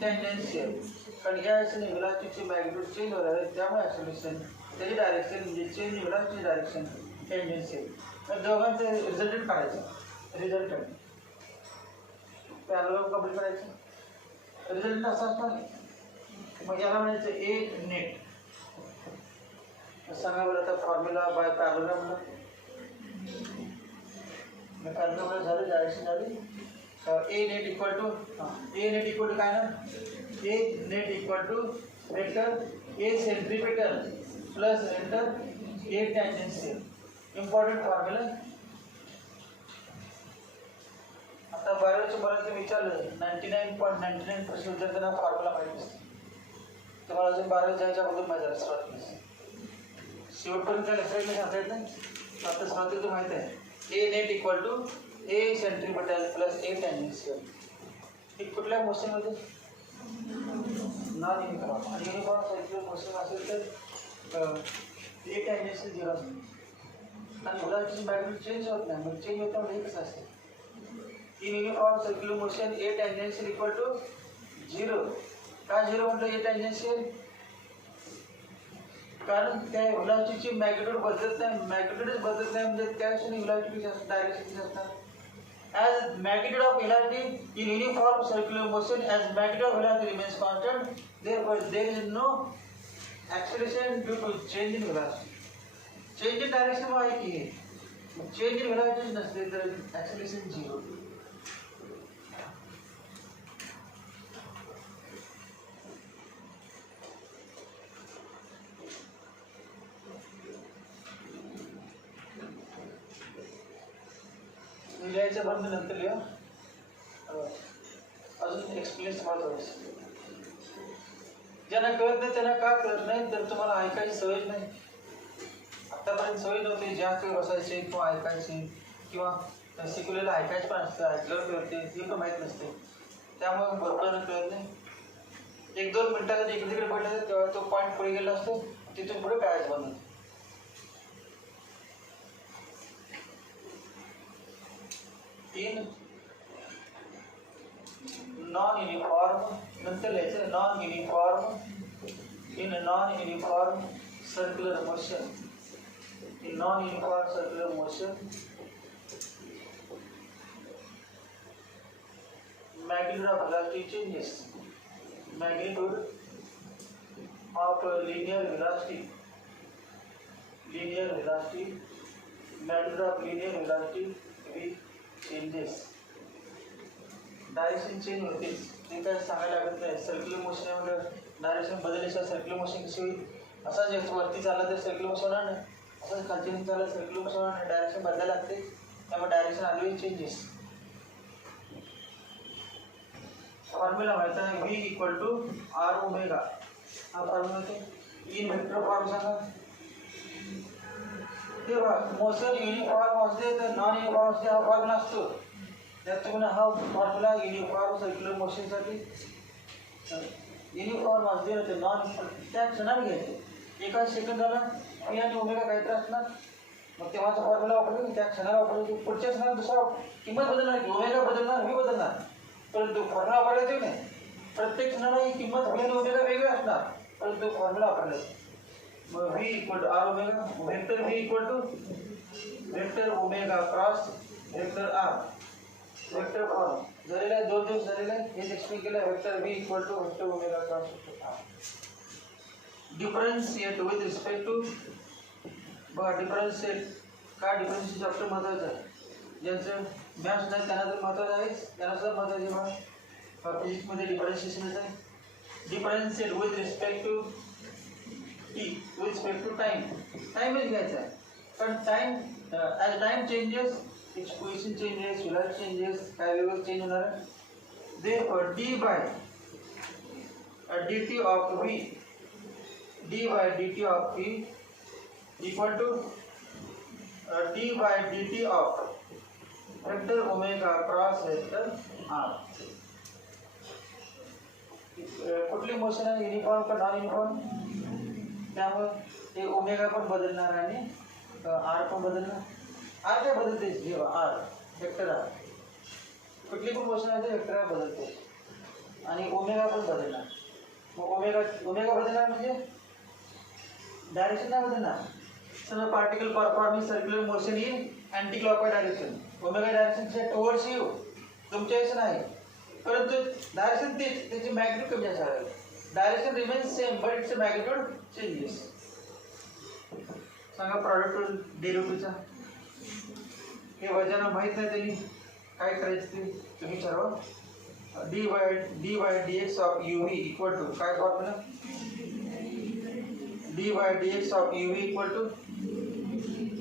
टँजेन्शियल. कारण या ॲक्सेलरेशन व्हेलॉसिटीची मॅग्निट्यूड चेंज होणार आहे त्यामुळे ॲक्सेलरेशन त्याची डायरेक्शन म्हणजे चेंज इन व्हेलॉसिटीची डायरेक्शन टँजेन्शियल. तर दोघांचं रिझल्टंट काढायचं. रिझल्टंट पॅरलल कंप्लीट करायचं. रिझल्टंट असा असणार. मग याला म्हणायचं ए नेट. सांगा बरं आता फॉर्म्युला बाय पॅरलॅग्रामला. पॅरलॅग्राम झालं, डायरेक्शन झाली. ए नेट इक्वल टू काय ना, A net equal to vector A centripetal plus vector A tangential. Important formula. आता बारावीच्या बऱ्याच विचारलं 99.99% विद्यार्थ्यांना फॉर्म्युला माहिती असते. तुम्हाला अजून बारावी जायच्या अगोदर माहिती आहे सुरुवातीला. शेवटपर्यंत लेक्चरला सांगता येत नाही. आता सुरुवातीला माहिती आहे A net equal to A centripetal plus A tangential. हे कुठल्या मोशनमध्ये नॉन युनिफॉर्म आणि युनिफॉर्म सर्क्युलर मोशन असेल तर ए टँजेन्शियल 0 असते. आणि उदाहरणाची मॅग्निट्यूड चेंज होत नाही. मग चेंज होता म्हणजे कसं असते in uniform circular motion A tangential equal to 0. का 0 म्हटलं ए टँजेन्शियल? कारण त्या व्हेलॉसिटीची मॅग्निट्यूड बदलत नाही. मॅग्निट्यूडच बदलत नाही म्हणजे त्या क्षणी व्हेलॉसिटी डायरेक्शन किती असणार. as magnitude of velocity in uniform circular motion, as magnitude of velocity remains constant, therefore there is no acceleration due to change in velocity. Change in direction आहे की हे, change in velocity नसते तर acceleration 0. लिहायचं बंद नंतर लिहा. अजून एक्सपिरियन्स महत्वाचं. ज्यांना कळत नाही त्यांना का कळत नाही तर तुम्हाला ऐकायची सवय नाही. आतापर्यंत सवय नव्हती. ज्या काही बसायचे किंवा ऐकायचे किंवा शिकवलेलं ऐकायचं पण असतं, ऐकलं कळते हे पण माहीत नसते. त्यामुळे भरपूर कळत नाही. 1-2 मिनिटासाठी इकडे तिकडे पडलं तेव्हा तो पॉईंट पुढे गेला असतो, तिथून पुढे कळायचं बंद. इन नॉन युनिफॉर्म नंतर लिहायचं non uniform in non uniform circular motion. In non uniform circular motion magnitude of velocity changes. Magnitude of linear velocity magnitude of linear velocity will changes. Direction change होते ते काय सांगायला लागत नाही. Circular मोशनमध्ये direction बदलल्याशिवाय circular motion कशी होईल. असाच एक वरती चालला तर सर्क्युलर मोशन होणार नाही, असंच खालची चालला सर्क्युलर मोशन होणार नाही. डायरेक्शन बदलायला लागते, त्यामुळे डायरेक्शन ऑलवेज चेंजेस. फॉर्म्युला माहिती आहे V equal to R omega. हा फॉर्म्युला इन वेक्टर फॉर्म सांगा. तेव्हा मोशन युनिफॉर्म असते तर नॉन युनिफॉर्म असते हा फॉर्म्युला असतो. त्यात तुम्हाला हा फॉर्म्युला युनिफॉर्म सर्क्युलर मोशनसाठी युनिफॉर्म असते ना ते नॉन त्या क्षणाला घ्यायचे. एका सेकंदाला पी आणि ओमेगा काहीतरी असणार. मग तेव्हाचा फॉर्म्युला वापरतो त्या क्षणाला वापरायचे. पुढच्या क्षणाला दुसरा किंमत बदलणार की ओमेगा बदलणार व्ही बदलणार, परंतु फॉर्म्युला वापरायचे नाही. प्रत्येक क्षणाला ही किंमत व्ही आणि ओमेगा वेगळी असणार, परंतु फॉर्म्युला वापरायचा. मग V equal to R omega vector V equal to vector omega cross vector R. Vector form झालेला आहे, 2 दिवस झालेला आहे. हेच एक्सप्लेन केलं. Vector V equal to vector omega cross vector R. Differentiate with respect to बघा. डिफरन्शिएट का differentiate chapter महत्त्वाचं आहे. ज्यांचं मॅथ्स नाही त्यांना तर महत्त्वाचं आहेच, त्यांना सुद्धा महत्त्वाचं आहे. बघा फिजिक्समध्ये डिफरन्शिएशनच आहे. Differentiate with respect to T with respect to time. टाईमच घ्यायचा आहे, पण time as time changes its position changes, velocity changes, काय वेगळं चेंज होणार आहे. Therefore D by dt of v d by dt of v equal to d by dt of vector omega cross vector R. कुठली motion आहे uniform का non uniform, त्यामुळे ते omega पण बदलणार आणि आर पण बदलणार. आर काय बदलते जेव्हा आर वेक्टर आर कुठली पण मोशन आहे ते वेक्टर आर बदलते आणि ओमेगा पण बदलणार. मग ओमेगा बदलणार म्हणजे डायरेक्शन नाही बदलणार. समजा particle performing circular motion in anti clockwise direction. Omega direction towards you तुमच्या याचं नाही, परंतु डायरेक्शन तेच, त्याची मॅग्निट्यूड कमी असणार. Direction remains same but it's magnitude changes. सांगा प्रॉडक्ट डेरिव्हेटिव्हचा. हे वजाना माहीत नाही त्यांनी काय करायचं ते तुम्ही ठरवा. D by D X of U V equal to काय formula. D by D X of U V equal to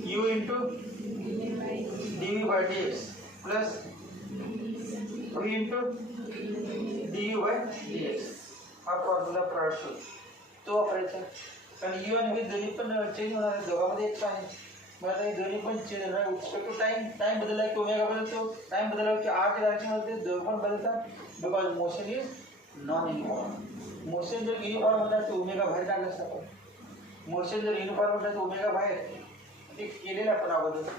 U into D V by D X plus V into D V by D X. हा formula product तो वापरायचा. कारण you आणि V दोन्ही पण change होणार आहे, दोघांमध्ये एक आहे. मग आता हे दोन्ही पण चेंज होणार. रिस्पेक्ट टू टाइम बदलला की ओमेगा बदलतो, टाइम बदलला की आर च्या डायरेक्शनमध्ये दोघं पण बदलतात. Because motion is non uniform. Motion जर युनिफॉर्म होता तर ओमेगा बाहेर काढला असता. मोशन जर युनिफॉर्म होता तर ओमेगा बाहेर ते केलेलं आपण अगोदर.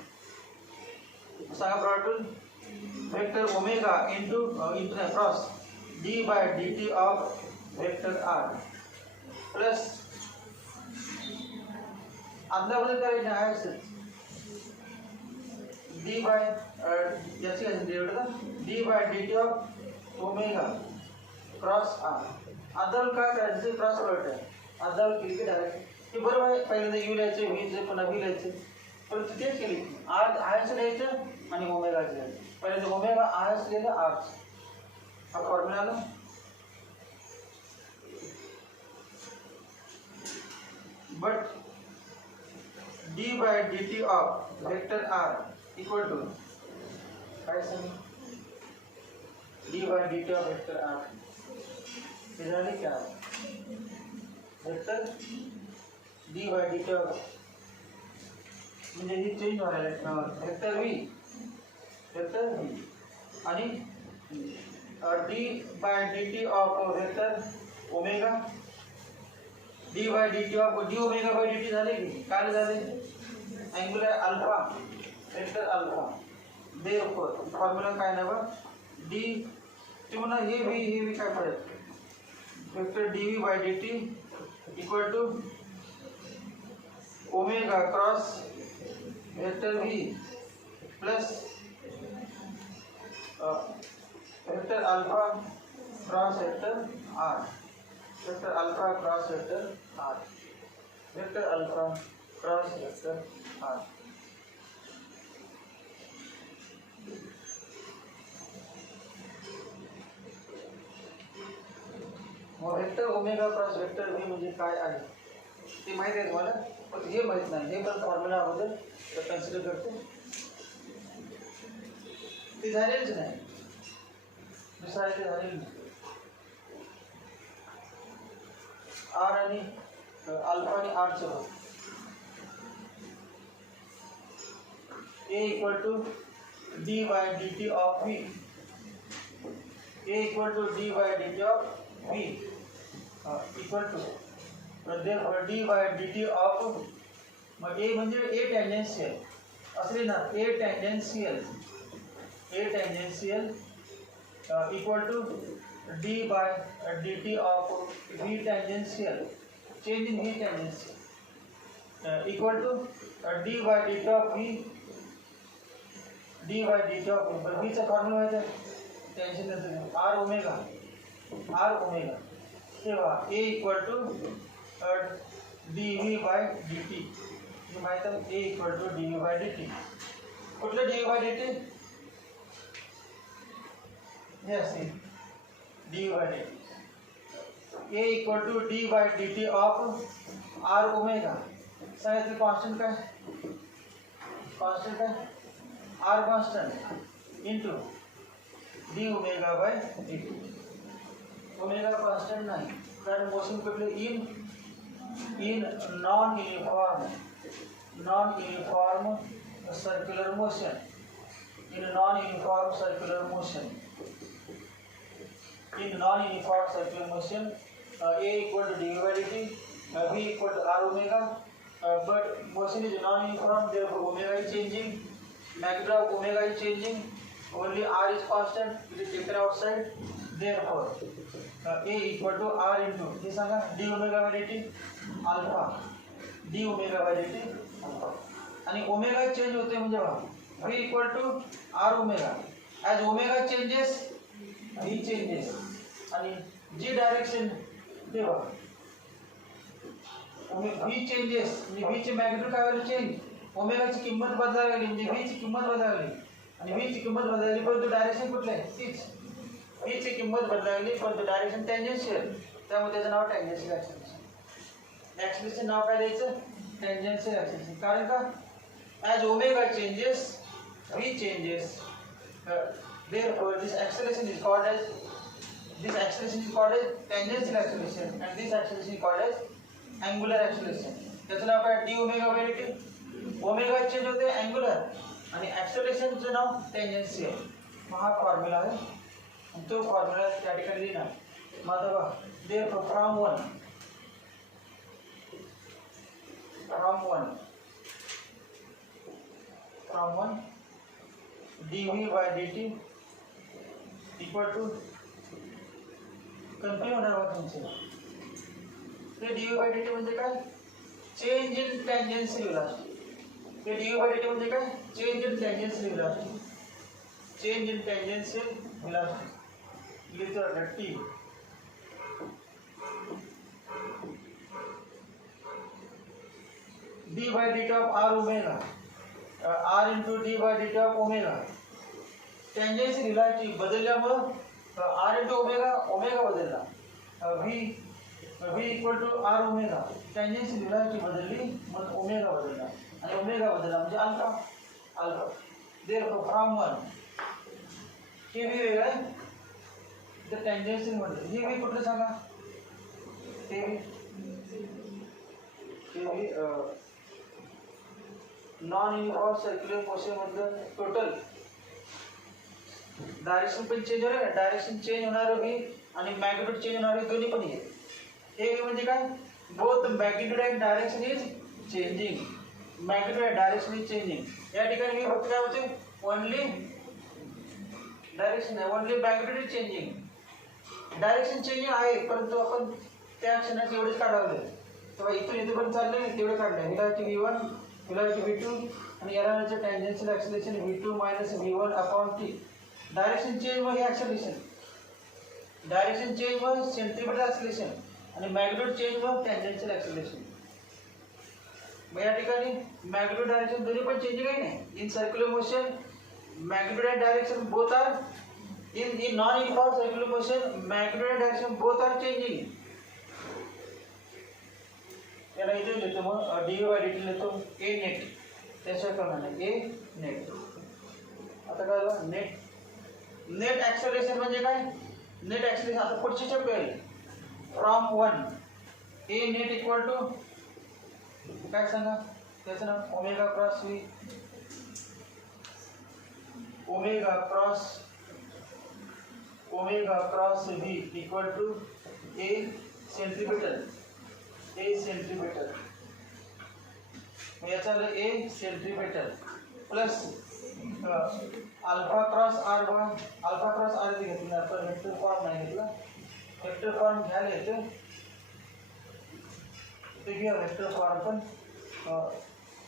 सांगा product vector omega into cross D by D T of vector R plus आदला बदल करायचं आहे असंच. डी बाय याची derivative D by D T of omega cross R. आदल काय करायचं क्रॉस प्रोडक्ट आहे. आदल केली की डायरेक्ट हे बरोबर आहे. पहिल्यांदा यू लिहायचं, व्हीचं पुन्हा व्ही लिहायचं. परंतु तेच केली आर आयचं लिहायचं आणि ओमेगाचं लिहायचं. पहिल्यांदा ओमेगा आयच लिहिलं आरच. हा फॉर्म्युला आला. But D by D T of vector R equal to काय सांग D by D T of vector R हे झाले क्या vector D by D T of म्हणजे ही चेंज व्हायला वेक्टर व्ही आणि D by D T of vector omega D by D T of D omega by D T झाले की काय झाले angular alpha vector alpha. Therefore formula काय ना बा डी ते म्हणा हे व्ही काय पडेल vector D V by D T equal to omega cross vector V plus vector alpha cross vector R. Vector alpha cross vector R. Vector alpha cross vector R. मग vector omega cross vector V म्हणजे काय आहे ते माहिती आहे तुम्हाला. पण हे माहित नाही. हे पण फॉर्म्युला अगोदर कन्सिडर करते. ते झालेच नाही दुसरा ते झालेलं नाही. आर आणि अल्फा आणि आरचं A equal to D by D T of V. A equal to D by D T of V equal to D by D T of मग ए म्हणजे ए टँजेन्शियल असले ना A tangential equal to D by D T of V tangential change in V tangential equal to D by D T of V D by D T of व्हीचा formula आहे tension R omega तेव्हा a equal to d V by D t. हे माहीत आहे a equal to d V by D t. कुठलं d V by D t हे असते d V by D t. A equal to D by D T of r omega. सांगितलं constant काय r constant into d omega by D t. Omega constant नाही कारण motion कुठले in non uniform circular motion. In non uniform circular motion A equal to dv by dt, V equal to r omega, but motion is non-uniform, therefore omega is changing, magnitude of omega is changing, only r is constant, it is taken outside, therefore A equal to r into this d omega by dt alpha, d omega by dt alpha. आणि omega change होते म्हणजे बघा v equal to r omega, as omega changes v changes आणि जी direction ते बघा V changes म्हणजे V चे magnitude काय व्हायला चेंज ओमेगाची किंमत बदलायला लागली म्हणजे व्ही ची किंमत बदलायला लागली आणि व्ही ची किंमत बदलायली परंतु डायरेक्शन कुठलं आहे तीच व्ही ची किंमत बदलायली परंतु डायरेक्शन टँजेन्शियल त्यामुळे त्याचं नाव टँजेन्शियल ॲक्सिलरेशन ॲक्सिलरेशन नाव काय द्यायचं टँजेन्शियल ॲक्सिलरेशन कारण का as omega changes V changes therefore this acceleration is called as tangential acceleration and this acceleration is called as angular acceleration त्याचं नाव काय d omega by dt omega change होते angular आणि acceleration चं नाव tangential हा formula आहे आणि तो formula त्या ठिकाणी लिहिणार मग आता बघा therefore from 1 dv by dt equal to continue होणार बघा तुमचं ते dv by dt म्हणजे काय चेंज इन टँजेन्शियल व्हेलॉसिटी ते dv by dt म्हणजे काय change in tangential velocity change in tangential velocity लिहितो आता t d by dt of r omega r into d by dt of omega tangential velocity बदलल्यामुळे r into omega omega बदलला v equal to r omega tangential velocity बदलली मग omega बदलला आणि omega बदलला म्हणजे अल्फा therefore from 1 हे v वेगळं आहे तर टँजेन्शियल मध्ये हे v कुठलं सांगा हे v non uniform circular motion मधलं टोटल डायरेक्शन पण चेंज होणार आहे डायरेक्शन चेंज होणार आहे आणि मॅग्निट्यूड चेंज होणार आहे दोन्ही पण आहे हे म्हणजे काय both magnitude and direction is changing magnitude and direction is changing या ठिकाणी फक्त काय होते ओनली डायरेक्शन आहे only magnitude is changing direction changing आहे परंतु आपण त्या क्षणात एवढेच काढावे तेव्हा इथून इथे पण चालले तेवढे काढले व्हेलॉसिटी v1 व्हेलॉसिटी v2 आणि याला म्हणजे tangential acceleration v2 v1 upon t direction change मध्ये ॲक्सिलरेशन डायरेक्शन चेंज मध्ये सेंट्रिपेटल ॲक्सिलरेशन आणि मॅग्निट्यूड चेंज मध्ये टँजेन्शियल ॲक्सिलरेशन मग या ठिकाणी मॅग्निट्यूड डायरेक्शन दोन्ही पण चेंजिंग आहे ना in circular motion magnitude and direction both are in non uniform circular motion magnitude and direction both are changing याला इथे लिहितो मग डी बाय डी टी लिहितो ए नेट त्याच्याप्रमाणे ए नेट आता काय झालं नेट ॲक्सेलरेशन म्हणजे काय नेट ॲक्सेलरेशन आता पुढची स्टेप आहे from 1 a net equal to काय सांगा त्याचं नाव omega cross v omega cross v equal to a centripetal याचा a centripetal plus alpha cross r बघा अल्फा क्रॉस आर घेतला आपण वेक्टर फॉर्म नाही घेतला वेक्टर फॉर्म घ्यायला येतो ते घ्या वेक्टर फॉर्म पण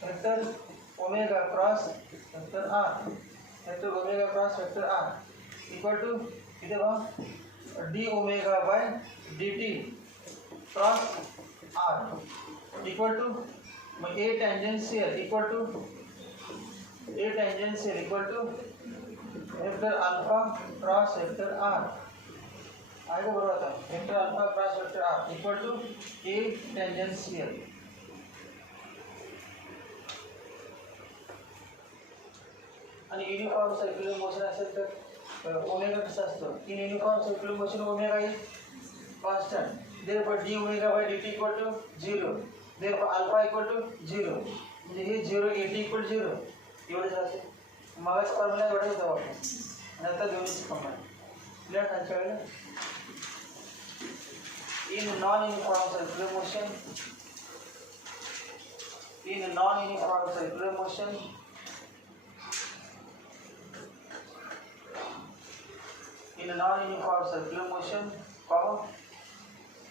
vector omega cross vector R vector omega cross vector R equal to इथे बघा d omega by D T cross r equal to मग a tangential equal to vector alpha cross vector r आहे का बरोबर आता vector alpha cross vector R equal to a tangential आणि uniform circular motion असेल तर ओमेगा कसं असतं in uniform circular motion omega is constant therefore d omega by dt equal to 0 therefore alpha equal to 0 म्हणजे हे 0 at equal 0 एवढे झाले मगाच formula एवढा होता आपण आणि आता दोन्हीची कमाल क्लिअर खालच्या वेळेला in non uniform circular motion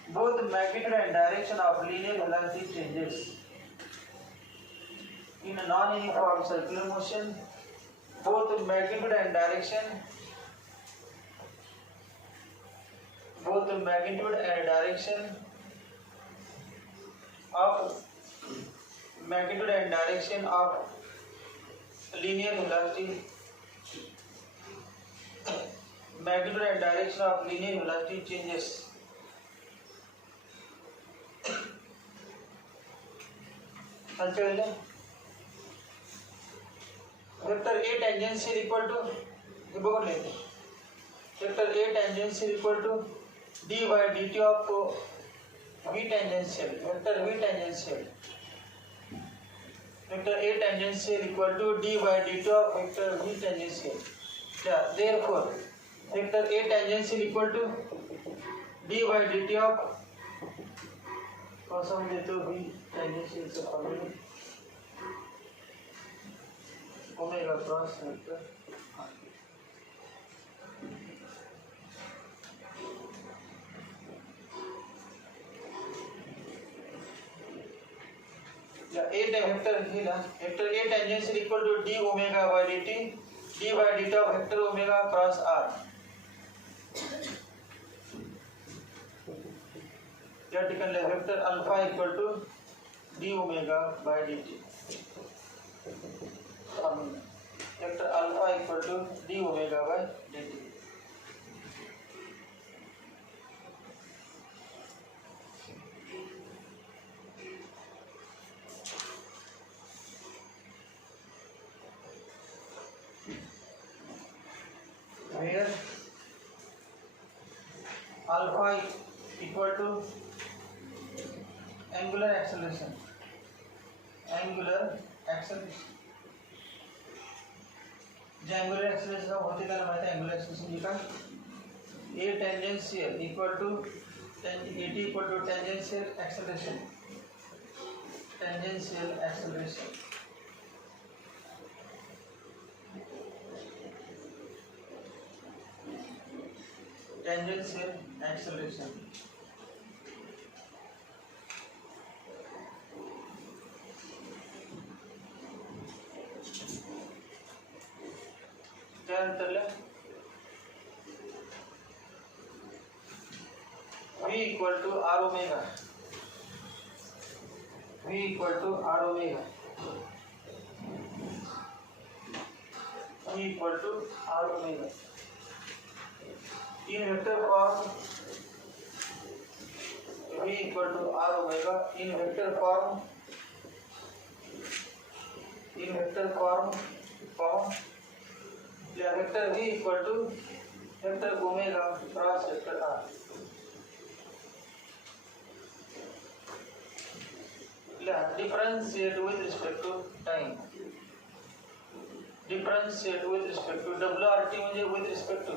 both magnitude and direction of linear velocity changes. In a non-uniform circular motion, both magnitude and direction of magnitude and direction of linear velocity, magnitude and direction of linear velocity changes. Vector A tangential equal to ये बगल लेते हैं. Vector A tangential equal to d by dt of V tangential. Vector V tangential. Vector A tangential equal to d by dt of vector V tangential. Yeah, therefore vector A tangential equal to d by dt of कौन सा मुझे तो V tangential से formula omega cross vector या A vector ही ना vector A tangential equal to d omega by dt d by dt of vector omega cross r. या टिकन ले vector alpha equal to d omega by dt. Vector alpha equal to d omega by dt. Where alpha equal to angular acceleration. Angular acceleration. जो angular acceleration होते क्या हमारे angular acceleration लिखा A tangential equal to AT equal to tangential acceleration. Tangential acceleration. Tangential acceleration. क्या अंतर है? V equal to r omega. V equal to r omega. V equal to r omega. In vector form V equal to r omega in vector form या vector V equal to vector omega cross vector r. Differentiate with respect to time. Differentiate with respect to WRT म्हणजे with respect to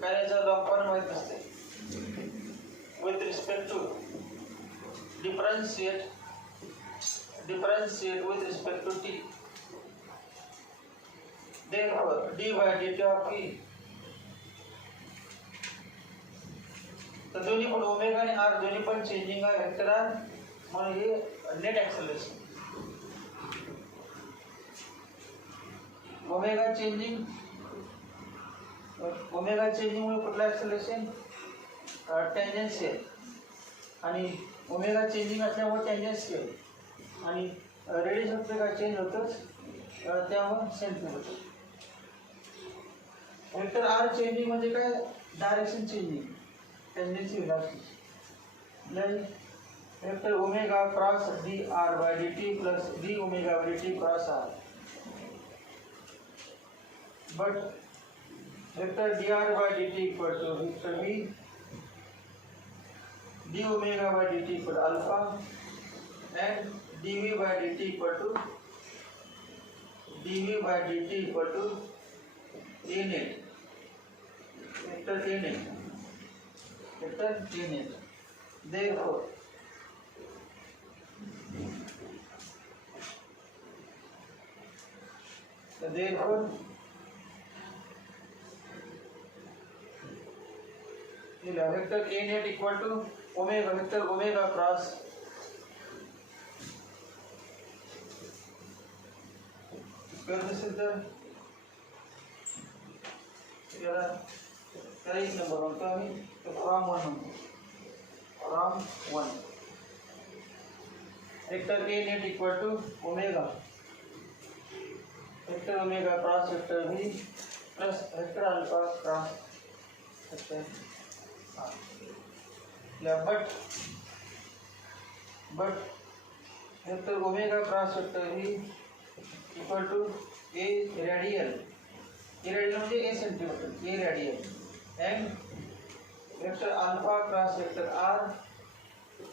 काय याचा log पण माहित नसते. With respect to differentiate with respect to t. Therefore d by dt of v. तो दोन्ही पण omega आणि r दोन्ही पण चेंजिंग आहे वेक्टर r म्हणून हे नेट एक्सेलरेशन. ओमेगा चेंजिंग मुळे कुठला एक्सेलरेशन टेंजेन्शियल आणि ओमेगा चेंजिंग असल्यामुळे टेंजेन्शियल आणि रेडियस ऑफ काय चेंज होतच त्यामुळे सेंट्रल होतं. वेक्टर आर चेंजिंग म्हणजे काय direction changing tendency velocity vector omega cross D R by D T plus D omega by D T cross R. But vector D R by D T equal to vector V D omega by D T equal alpha and D V by D T equal to dv by dt equal to a net. Vector a net. Therefore vector a net equal to vector omega cross this is the correct number from 1 from 1 vector a net equal to omega vector omega cross vector b plus vector alpha cross vector r. या but vector omega cross vector b equal to a radial म्हणजे a centimetre a radial and vector alpha cross vector R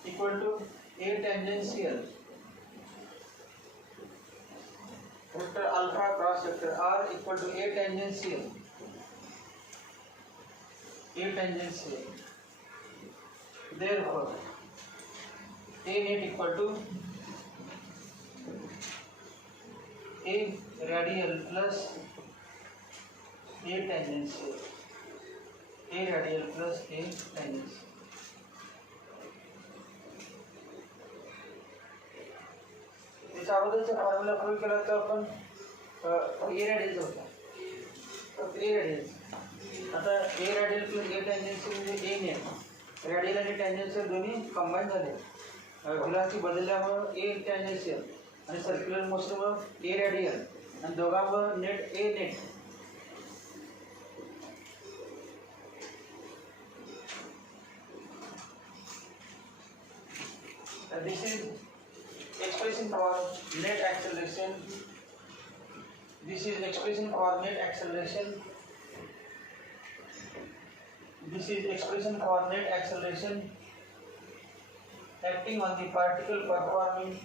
equal to a tangential vector alpha cross vector R equal to a tangential therefore a net equal to a radial plus a tangential त्याच्या अगोदरचा formula प्रयोग केला तर आपण ए radial होता फक्त ए radial आता ए radial plus A tangential म्हणजे ए नेट रॅडियल आणि टँजेन्शियल दोन्ही कंबाईन झाले व्हेलॉसिटी बदलल्यामुळे ए टँजेन्शियल आणि सर्क्युलर मोशनमुळे ए रॅडियल आणि दोघांवर net A net this is expression for net acceleration. This is expression for net acceleration. This is expression for net acceleration acting on the particle performing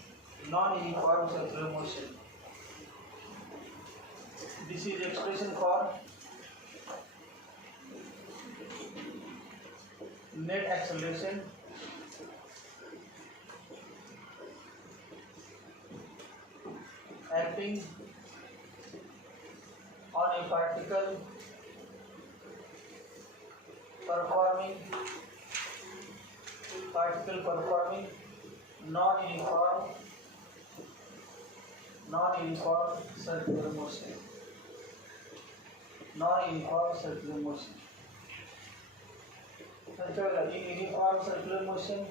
non-uniform circular motion. This is expression for net acceleration acting on a particle performing non-uniform circular motion.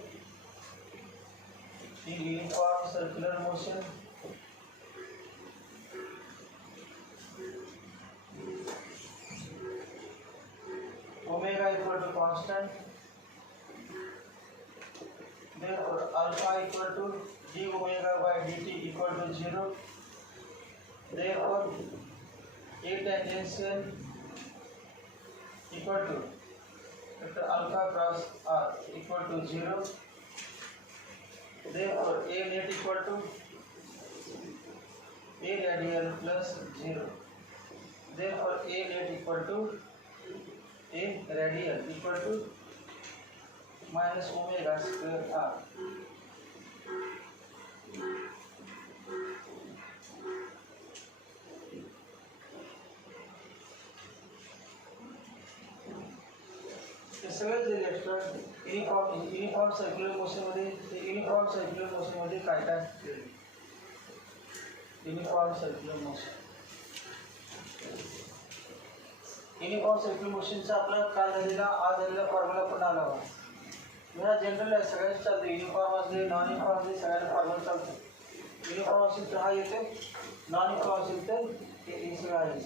In uniform circular motion omega equal to constant, therefore alpha equal to d omega by dt equal to 0, therefore a tangential equal to vector alpha cross r equal to 0, therefore a net equal to a radial plus 0, therefore a net equal to a radial equal to minus omega square r. हे सगळं जे extra uniform circular motion मध्ये uniform circular मोशनचा आपला काल झालेला आज झालेला formula पण आला होता. मला जनरल आहे सगळ्यांच चालतं युनिफॉर्म असले नॉन युनिफॉर्म असले सगळ्यांना फॉर्म्युला चालतं. युनिफॉर्म असेल तर हा येतो नॉन युनिफॉर्म असेल तर हे सगळं आहे.